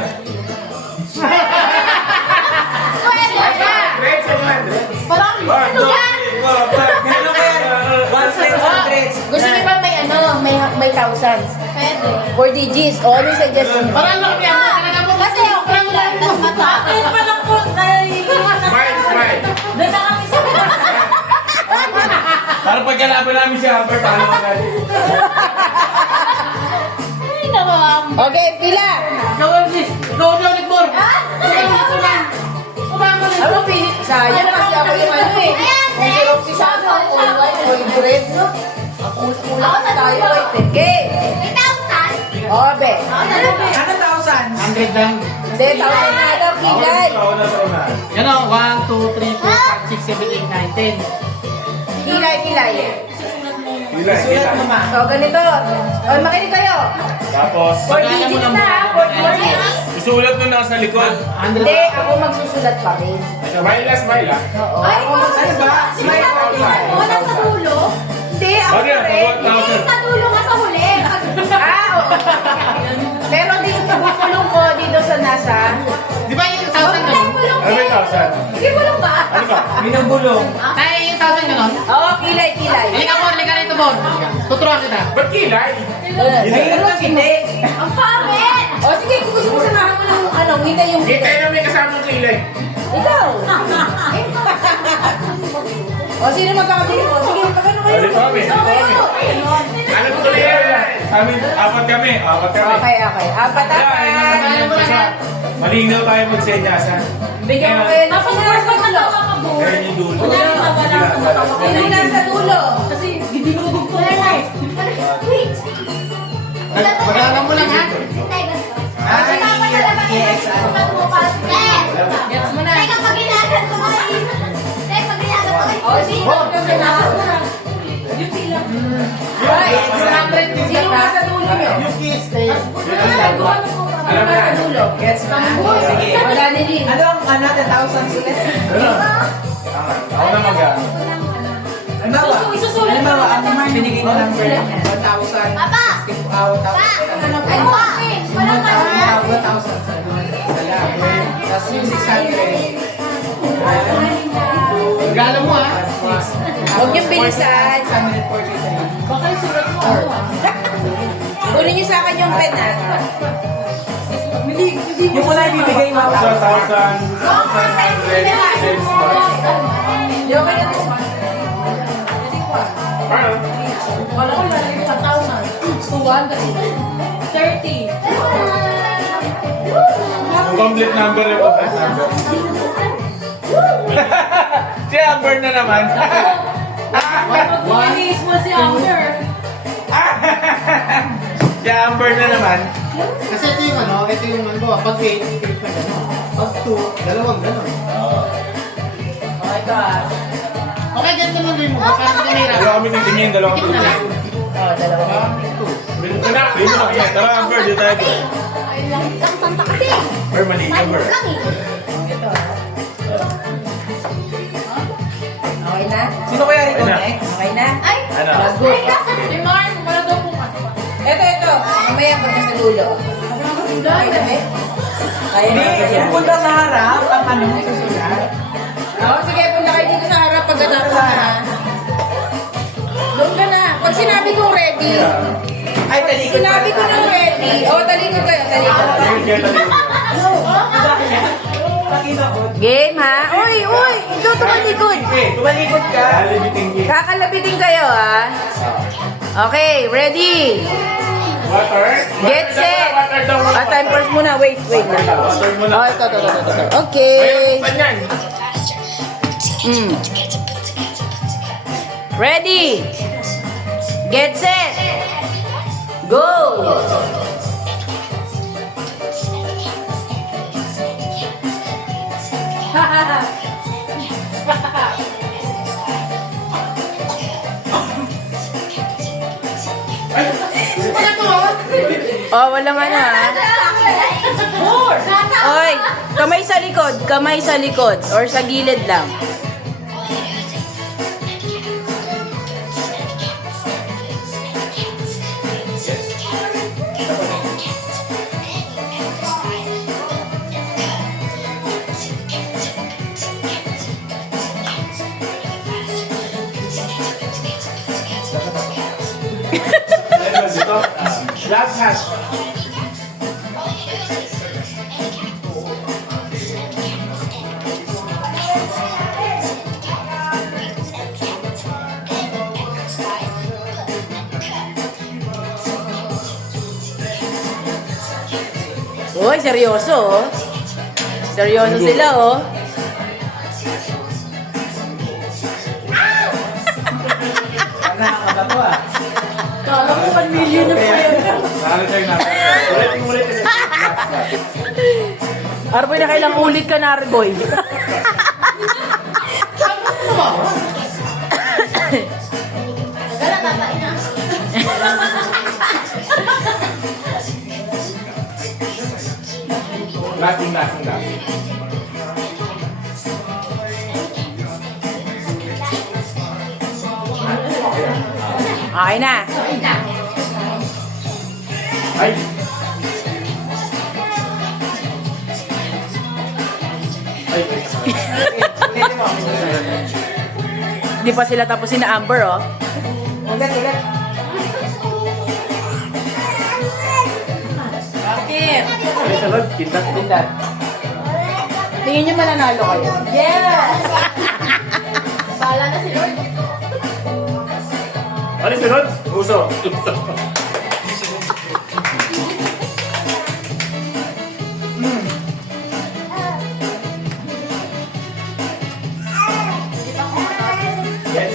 Pwede. 100, 100. Parang ano yan? Ano kaya? 100. Gusto niyo ba may ano, may thousands? Pwede. 4 digits. O, anong suggestion niyo? Parang lang yan. Kasi okay lang. Tapos mata. Akin pa lang po. Smile, smile. Doon na kami sa Para pagkalaban namin si Albert, paano ka natin? Ay, nawang. Okay, pila. Ikaw ulit, Bor. Ano pili? Sayang kasi ako yung ano eh. Kung si Roxy sana, all white, all red, no? Kulang tayo, white eh. Okay. 3,000. Obe. Ano thousands? 100 lang. Hindi, tawag na daw, kilay. Ako na sa una. Yan o, 1, 2, 3, 4, 5, 6, 7, 8, 9, 10. Kilay, kilay. Pila, Sulat mo pila. ma. So, ganito. O, makinig kayo. Tapos, 4 digits na ha, 4 digits. isulat mo na sa likod. 100. Hindi, ako magsusulat pa rin. Smile na, smile ah. Oo. Ay, Ano ba? Smile ka. wala sa dulo. Hindi, ako Bakit? rin. Hindi, sa dulo nga sa huli. Oo. Pero dito, kulong ko dito sa nasa. Di ba yung 1,000 ganun? Ano ba yung 1,000? Hindi mo lang ba? Ano ba? Binubulong. Kaya yung 1,000 ganun? Oo, kilay, kilay. Halika, Bor. Halika rito, Bor. Tuturuan kita. Ba't kilay? Mahirap kasi hindi. Ang pangit! O sige, kung gusto mo samahan mo ng ano, kita yung... Hindi tayo na may kasamang kilay. Ikaw! O sino magkakabili mo? Sige, pagano kayo? Dito kami, dito kami. Ano ko tuloy yan? Amin, apat kami. Okay, okay. Apat, apat. Malinaw tayo magsenyasan. Bigyan ko kayo ng Tapos sino first nasa pag dulo. natawa ka po. Kaya yung dulo. Sino nasa dulo? Kasi dinudugtog ko na eh. Wait. Magalang mo lang, ha? Kasi dapat talaga yes, sulat mo para sa Gets mo na. Teka, pag ginagad ko kayo. Teka, pag ginagad ko kayo. O, sino nasa dulo? Right. 100 din Sino nasa dulo nyo? Yung kiss, eh. Sino nasa dulo? Gets mo na? Sige. Wala ni Lynn. Ano ang 10,000 ulit? Ako na mag Halimbawa, Isusulat mo. halimbawa, ang binigay ko number 1,000. Papa! 1,000. Pa! Ay, bakit? Walang kanya. 1,000. Tapos yung 600. Regalo mo, ha? Huwag niyong bilisan. 643. Baka isulat mo. Kunin niyo sa akin yung pen, ha? Yung muna ibibigay mo. 1,000. Di ba kayo? Paano? Wala ko lalagay sa 1,000. 30. Yung complete number yung complete number. Si Amber na naman. Magbibilis mo si Amber. Si Amber na naman. Kasi ito yung ano, pag 8, 8 na gano'n. Pag 2, dalawang gano'n. Okay ka. Okay, ganito lang rin mo. Parang kamera. Dalawa kami titingin, dalawa kami Tingin na lang. titingin. Oh, dalawa. Bilis mo na. Tara Amber, di tayo. Ay, langit ang santa kasi. Amber, mali ka Amber. Lang eh. Ito ah. Okay na? Sino kaya rito Okay na. next? Okay na? Ay, Ano? ay, si Marn, wala daw po ano. Ito. Mamaya pagka sa dulo. Okay na, be? Kaya Hindi, na. yung punta sa harap, ang ano mo susulat. Oo, sige, punta kayo dito sa harap pagkatapos na. Doon ka na. Pag sinabi ko ready, Ay, talikod. sinabi ko na ready. Talikod kayo, talikod. Pakita ko. Game ha? Uy! Ikaw tumalikod. Tumalikod ka. Lalibiting Kakalabitin kayo ha? Okay, ready? Water. Get set. Water daw. Time first muna. Wait. Water muna. Oh, ito. Okay. Ayun, saan yan? Ready? Get set. Go! Oh, walang ano ha? Oy, kamay sa likod or sa gilid lang. Ayun, dito. Last hash. Uy, seryoso oh. Seryoso sila oh. Nakakatawa. Kala ko 1 million na pa yun. Nakareturn na. Ulit kasi. Arboy na kailang ulit ka na, Arboy. Gala, tatain na. Lasting lang. Okay na. Ay. Ay. Di pa sila tapusin na Amber oh. Ulit. Bakit? Ay, salod. Kindat. Tingin nyo mananalo kayo. Yes! Bahala na si Lord. Ano sunod? Uso. Yes.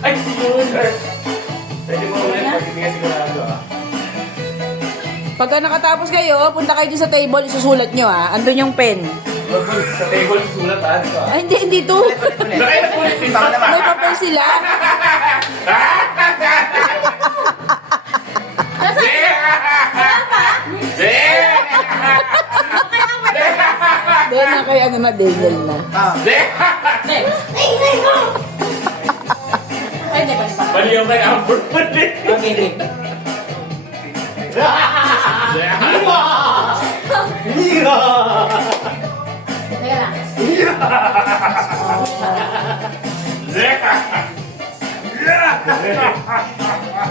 Ay, siguro. Pwede mo ulit. Pwede nga sigurado ah. Pagka nakatapos kayo, punta kayo dun sa table, isusulat nyo ha. Andun yung pen. Sa table, sulat ah. Dito ah. Ay, hindi to. Nakaya na po ulit. Baka naman. May papel sila. Doon na kayo ano na, Daniel na. Ay, di ba? Bali yung kay Amber. Bali. Okay, game.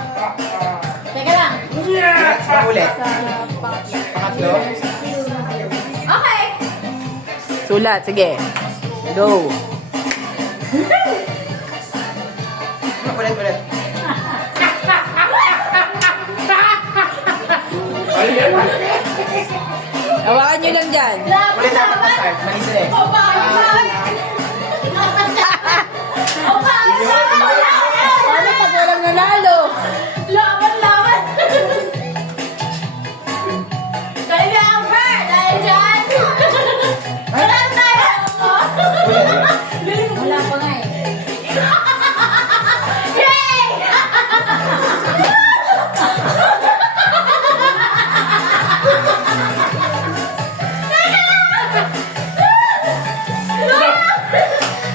Teka lang. Teka lang. Ulit. Pangatlo. Okay. Sulat, sige. Go. ulit. Hawakan nyo lang dyan. Ulit dapat na start. Mali sila eh. Paano pag walang nanalo? Laban! Kailangan pa! Dahil dyan! Wala tayo! Wala pa nga eh. Yay!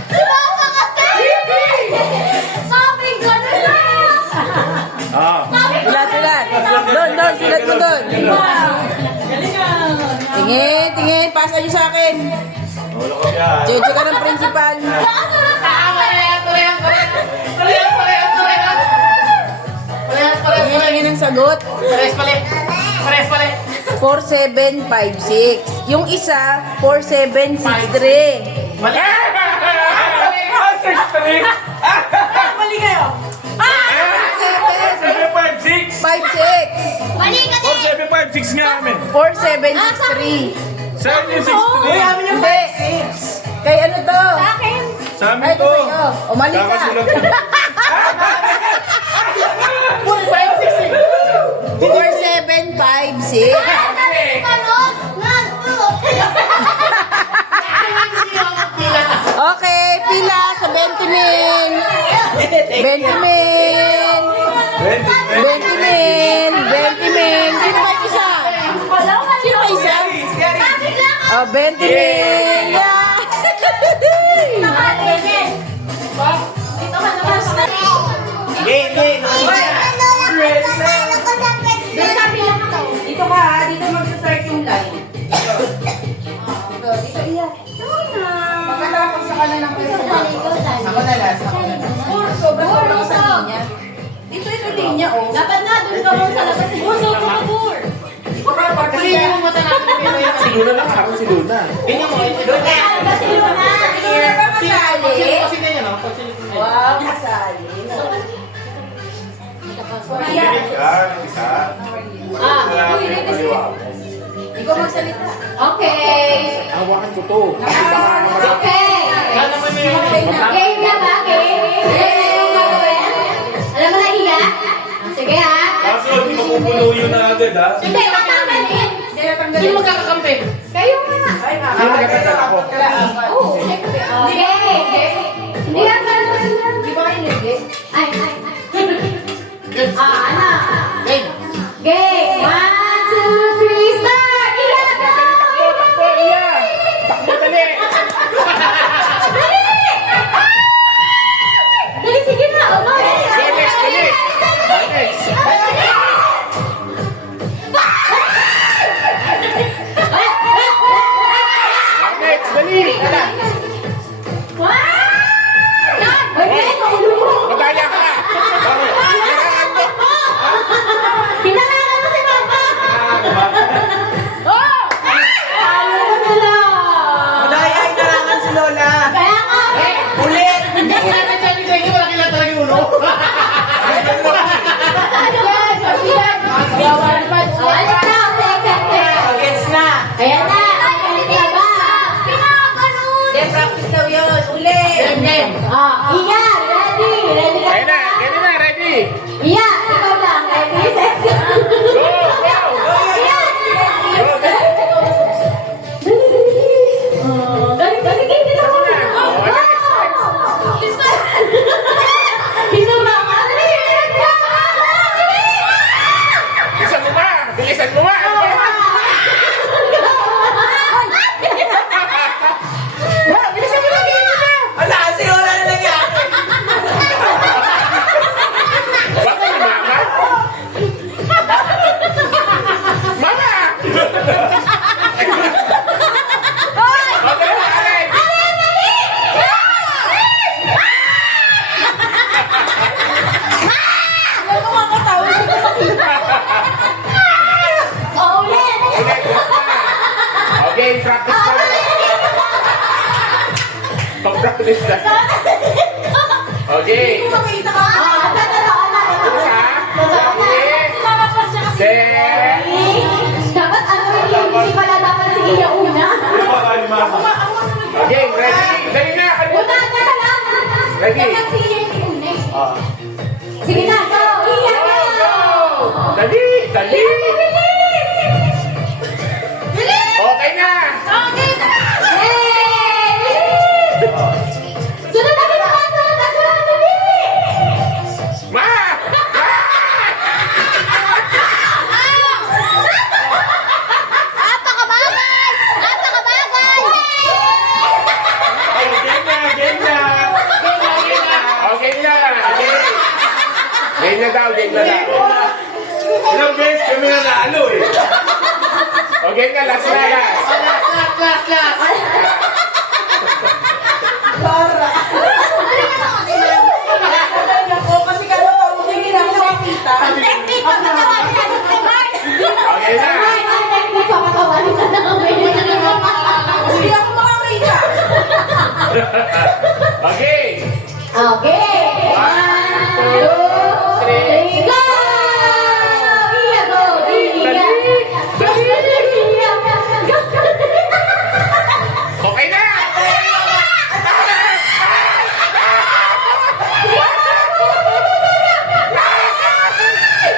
Sumama kasi! Sabi ganun lang! Ah. Silat, silat. Doon, silat mo doon. Tingin. Pasa nyo sa akin. Wala ko yan. Jeje ka ng principal. Tingin ang sagot. Pares pala. 4756. Yung isa, 4763. Mali. Mali kayo. 756! 56. Mali ka Or din! 756 nga kami. 4763. Saan yung Uy, 63? amin yung Hindi. 5-6. Kay ano to? Sa akin! Sa amin Ay, ito to. sa'yo. O, mali ka. Kakasulat ko. Uy, 5-6 eh. 4756. Panos! Okay, pila sa 20 min. 20 min. 20 min. 20 min. Sino ba yung isa? Sino ba isa? Oh, 20 min. Yeah. Dito ka ha, dito mag-start yung line. Dito iya. Pagkatapos sa kanan ng pwesto mo. Ako na last. Ako na last. Sobrang sa linya. Dito linya oh. Dapat na, doon ka mo sa labas. Buso ko mag-tour. Kasi yung mata natin pila yan. Si Luna lang ako, si Luna. Ganyan mo. Alba si Luna. Hindi na ba kasali? Kasi ganyan, no? Wow, kasali. Kinig ka, isa. Ah, Uy, kaliwa. Ikaw magsalita. okay. Hawakan ko to. Okay. Kala mo may Game na ba? Game? Alam mo yung gagawin? Alam mo na iya? Sige ha. Kaso, hindi mapupuno yun na agad, ha? Hindi, tatanggalin. Sino magkakakampi? Kayo nga. Ay, mama. Sino nagkakita ako? Oo. Sige. Hindi ka gano'n sila. Di ba kayo hindi? Ay. Ano? Game. Game. 1, 2, 3, start! Ilan na? Takbo, iya! Takbo, dali! Dali, sige na. O, dali. Next, dali! Next! Next, dali! Wow! Yan! Okay, mahulog mo. Magaya ka! Pinangalan mo si Mama! Oh! Ano mo sila? Madaya, inarangan si Lola. Kaya nga, Ulit! Hindi ko natin sabi sa inyo, wala kailan talaga yung ulo. ano ba? Sabi yan. Ano na? Second test. Gets na. Ayan na. Ayan na ba? Pinakaganun. Hindi, practice daw yun. Ulit. Game, game. Iya, ready. Ready ka Ayun na, ganyan na, ready! Iya, ikaw lang. Ready, set, go. Go! Go! Iya. Go! Dali, dali, sige, dito ako. Dito ba? Dali, Bilisan mo ba? Bilisan mo ba? Wala, si Lola na lang yan. Baka ni Mama? Mama! Okay, alright! Oh, ulit. Okay, practice na. Pag-practice na. Okay. Makita ka. Iya, una. Okay, ready? Dali na! Una, teka lang. Ready? Dapat si Iya yung una eh. Ah. Sige na, go! Iya, go! Dali! Dali! Bilis! Okay na! Okay na! Yay! Bilis! Sunod na kita! Sunod na! Sunod na! Bilis! Ma! Napakabagay! Napakabagay! Ay, game na, game na. Okay na! Okay. Game na daw, game na daw. Ilang beses kami na naalo eh. Okay na, last na, last. Kasi kala ko, hindi na ako makakita. Technique pa sa katawan niya! Okay na. Technique pa katawan niya! Hindi ako makakita. Okay. Okay! 1, 2, 3, go! Iya, go! Iya! Okay na!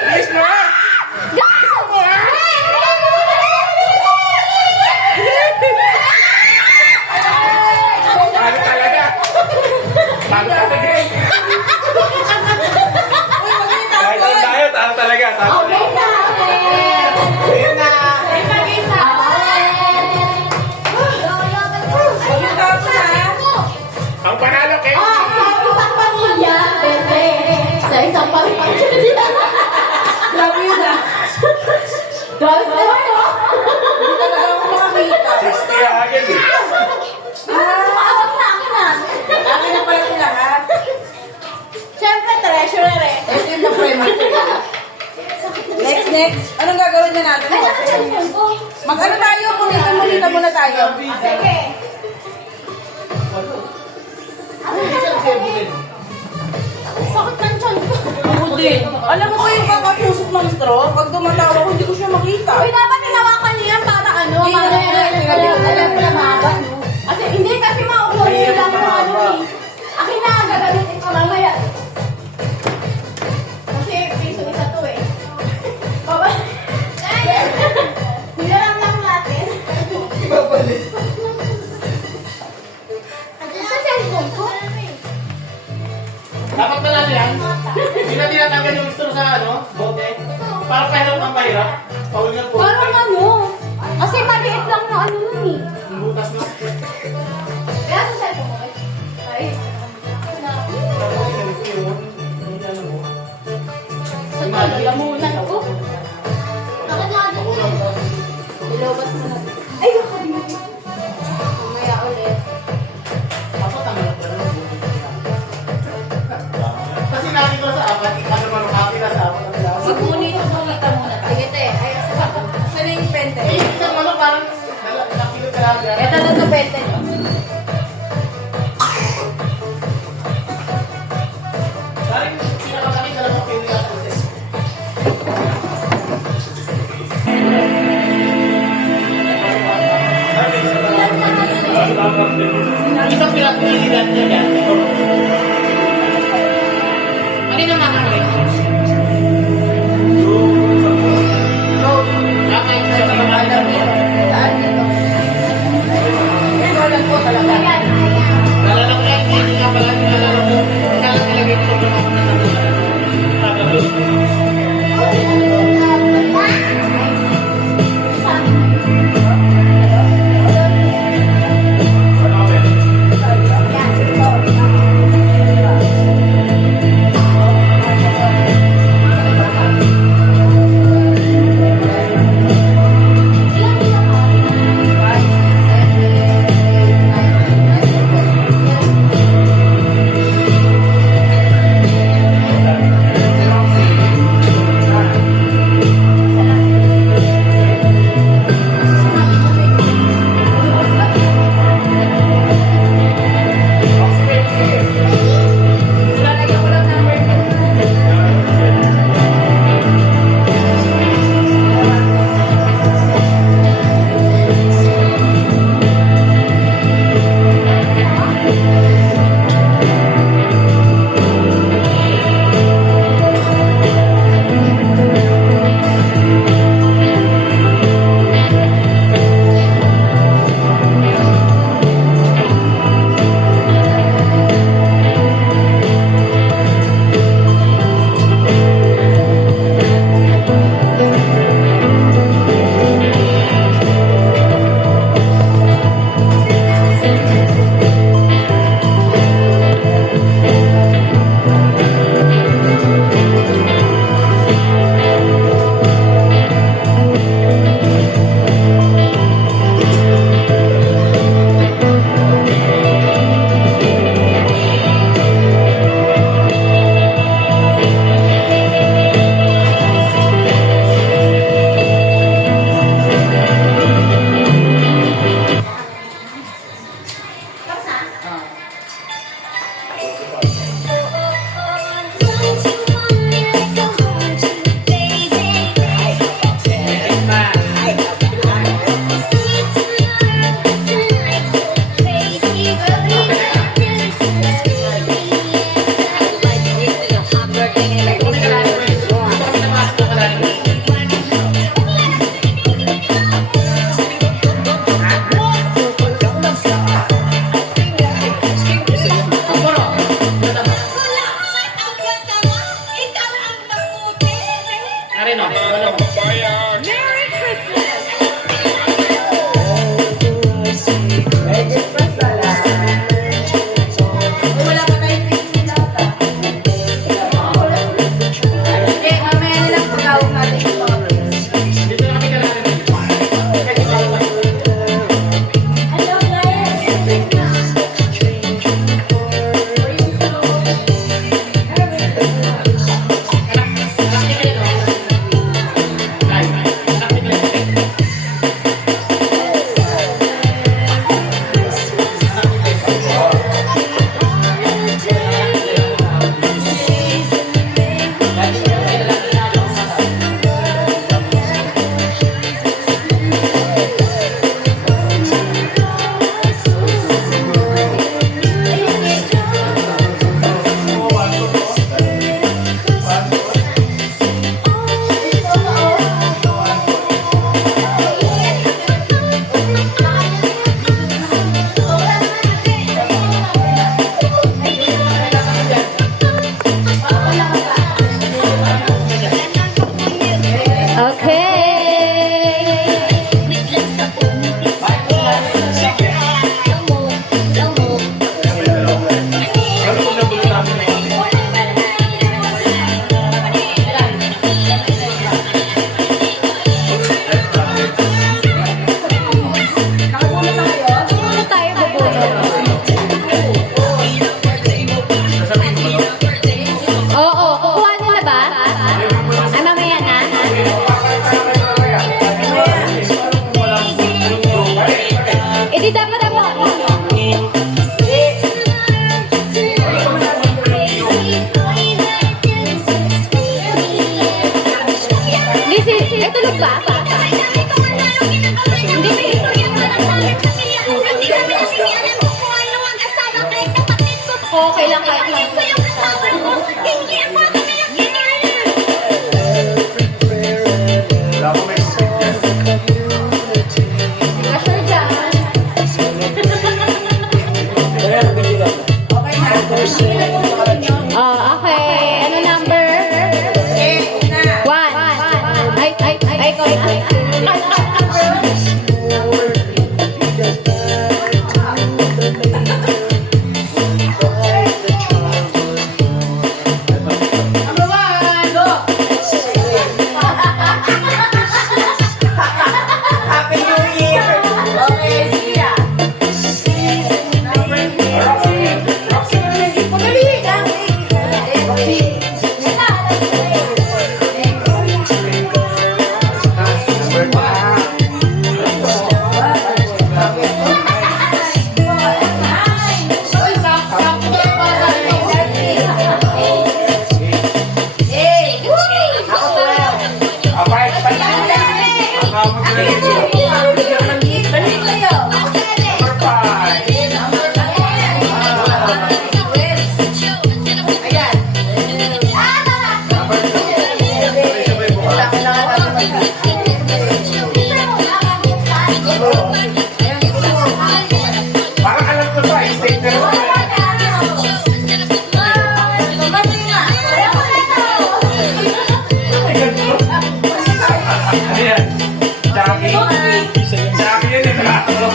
Bilis mo! Bilis mo, ha? Paano talaga? Paano talaga? Kahit ang tayo, tayo talaga. Tayo. Okay na! Ayun na! Ayun ka po na. Ang panalo kay... Sa isang pamilya, bebe. Sa isang pamilya. Grabe yun ah. Grabe naman, no? Hindi talaga ako makakita. 60 agad eh. Paawag na akin na. Akin na pala yung lahat. Siyempre, treasurer eh. Ito yung na-prema. Next. Anong gagawin na natin? Ay, nasa cellphone ko. Mag-ano tayo? Munita muna tayo. Sige. Sakit ng tiyan ko. Ako din. Alam mo ba yung kakatusok ng straw? Pag dumatawa ko, hindi ko siya makita. Uy, dapat hinawakan niya yan para ano, para alam ko na mahaba, no? Kasi hindi kasi mauulit nyo lang yung ano eh. Akin na, gagamitin ko mamaya. Kasi piso isa to eh. Baba. Hinaram lang natin. Ibabalik. Sa cellphone ko? Dapat pala yan. Hindi na tinatanggal yung store sa ano, bote. Para pahirap ng pahirap. Pawil ng po. Parang ano. Kasi maliit lang na ano nun eh. Ang butas na. Kaya sa cellphone ko. Ay. Sa lamunan ko. Bakit nga din? Nilobas mo na. Ay, nakabili. Mamaya ulit. Dapat tangalap ka na ng bote. Kasi natin ko sa apat, ano man ang akin na sa apat ang lahat. Magmunita muna. Sige, te. Ayos sa ako. Saan na yung pente? Eh, isang ano parang nakilot ka lang. Ito na ito, pente. Parang pinakatakit ka lang ang pili at ulis. Isang pinakiligan niya yan. Ano yung makakawin? Okay, sa mga Saan dito? Wala po talaga. nalala ko yan, hindi nga pala nalala ko. Kaya nilagay ko sa mga Ano kami? Aray no, wala mo. Merry Christmas pala. Wala pa tayong tingin lahat ah. Eh, mamaya na lang pagkawag natin yung mga kids. Dito na kami kailangan. Oo, kukuha nila ba? Ay, mamaya na. Eh, di dapat mo. Lizzy, ay tulog ba? Okay lang kahit lang. Wala ko may stick yan. Asher dyan. Okay. Ano number? One. Ay, ikaw na. Number one, go! Happy New Year! Okay, sige ah. Madali lang. Apay, ang hamon ko na dito. Dali kayo. Number 5. Ayan. Number 2. Sabay buka. Parang alam ko to, stick na naman. Ano yan? Jackie? Jackie yan, ito na ako.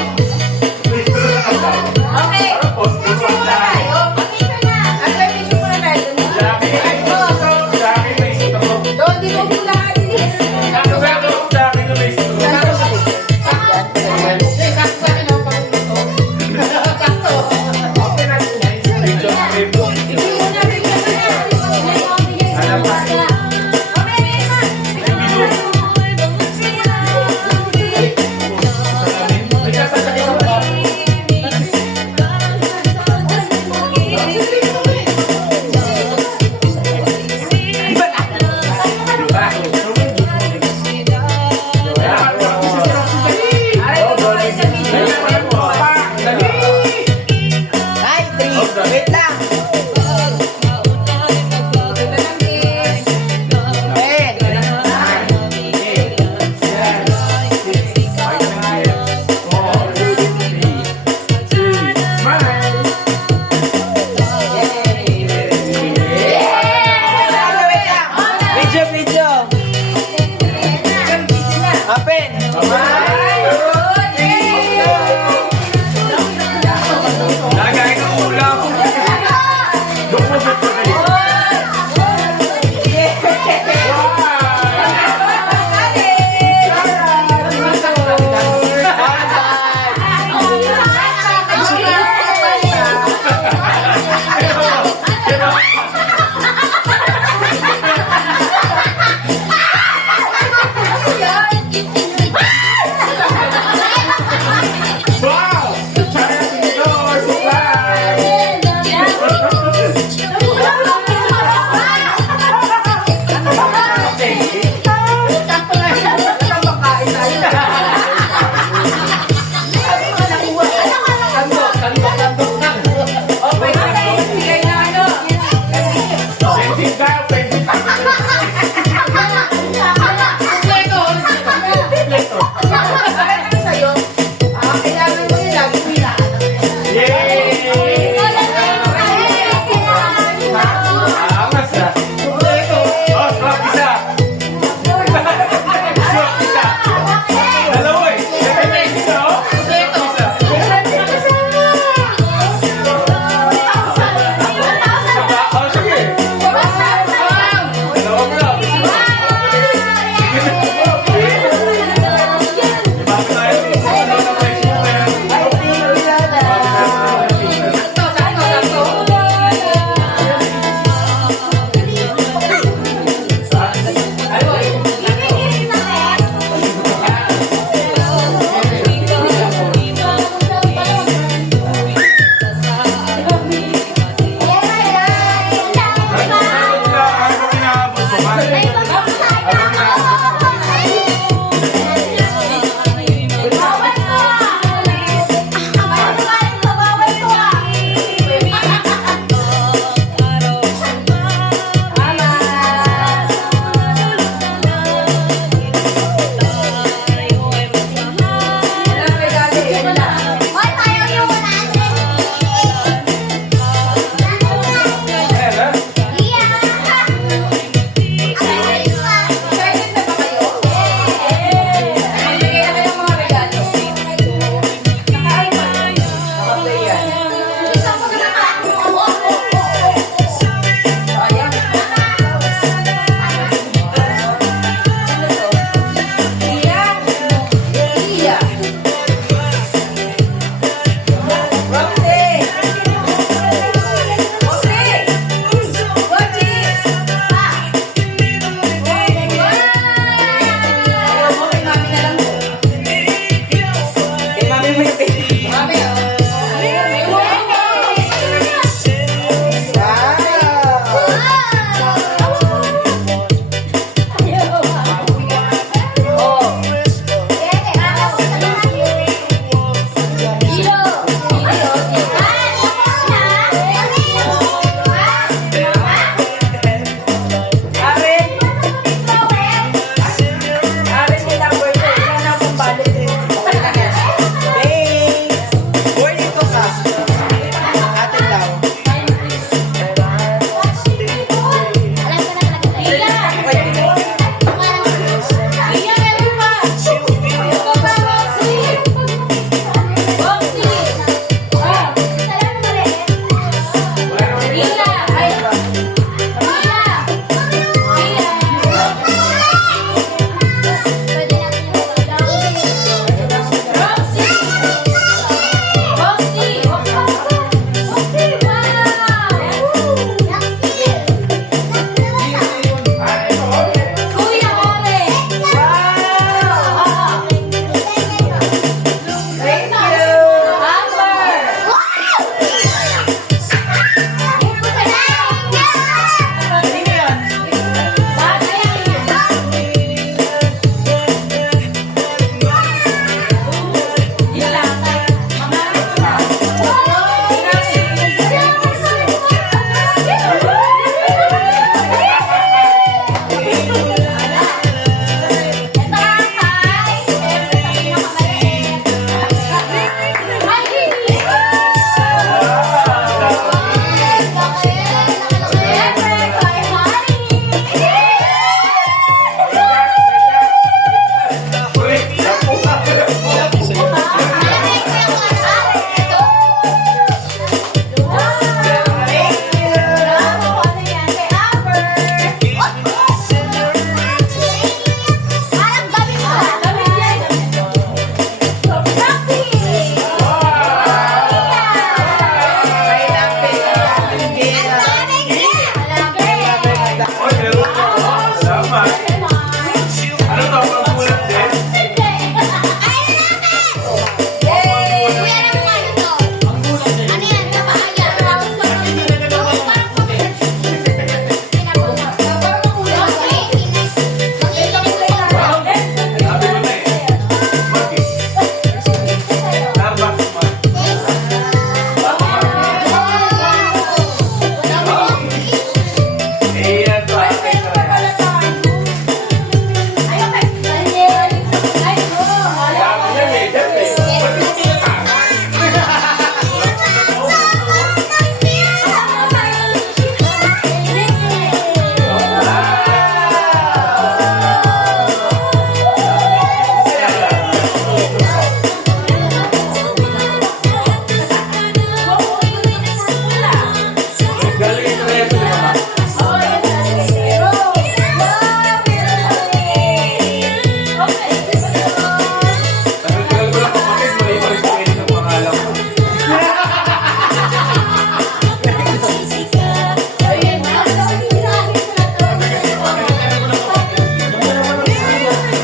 Please, ito na ako. Okay. Parang post-post lang Jackie. Ang muna tayo. Jackie, Jackie, may isip ako. Doon, di mo mula ka din. Ano ba ako? Jackie na may isip ako. Okay na. Picture frame mo. Alam pa. May kasasakit ako ba? Diba?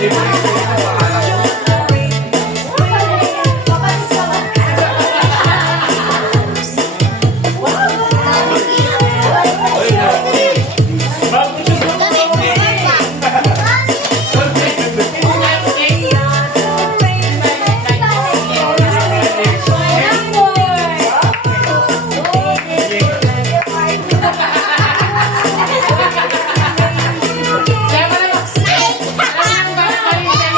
Kaya pala, alam mo ba,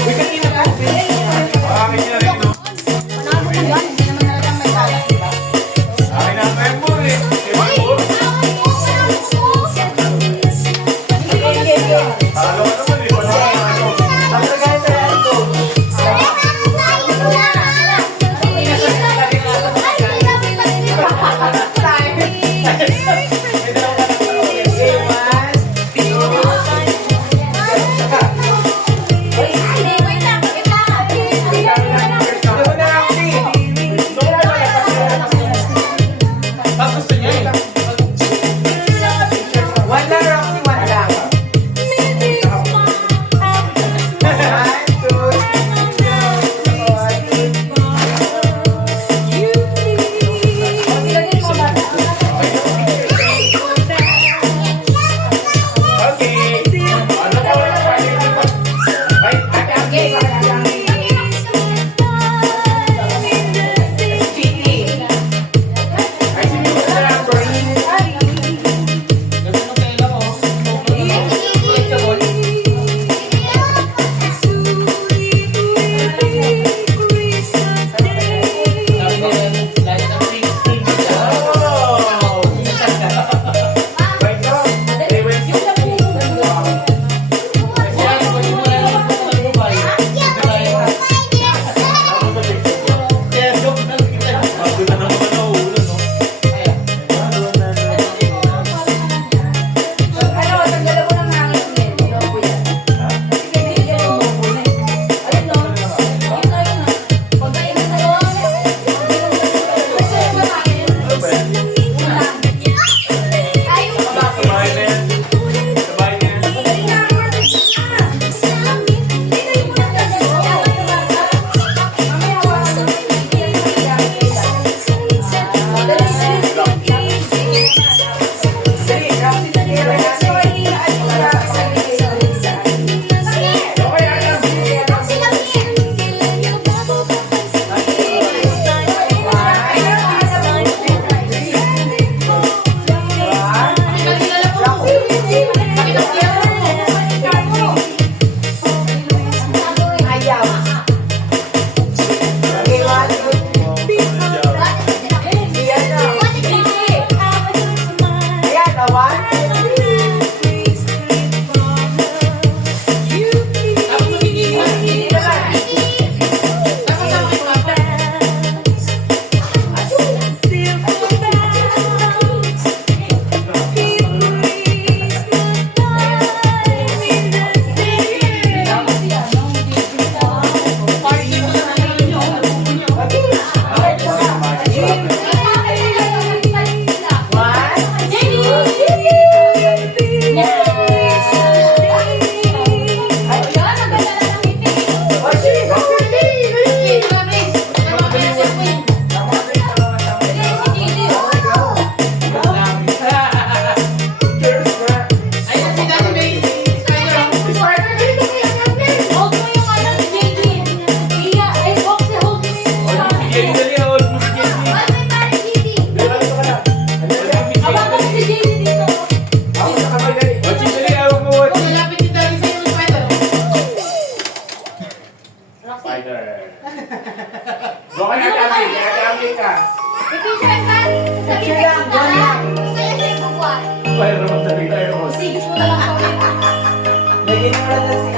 Uy, kanina po. Akin niya rin, no? Akin na ang member eh. Member? Talo ka naman eh. Wala ka na ano. Tapos gusto niya eh. One lang, Roxy, one lang. Okay. Ano po? Ay, ay, sige ko na lang, bro. Ganun ang tela ko. Sabi nila, dahil ang 16. Oh! Wait lang. Hey, wait. Kasi yan, pag simula lang po sa Dubai. Kaya joke na lang kita. Bago na naman ang ulo, no? Kaya, Ano ba yan? Sabay na yan. Sabay na yan. Okay, Adam. tapos magiging tapos na makikita. Party mo na lang yun. Ayun, si Daddy may tiger. Sige, dali ako. Watch it, dali. Awag mo, watch it. Malapit si Daddy sa yung spider. Spider. Baka nagkamali. Nagkamali ka. Spider naman talaga tayo. Lagyan mo lang na si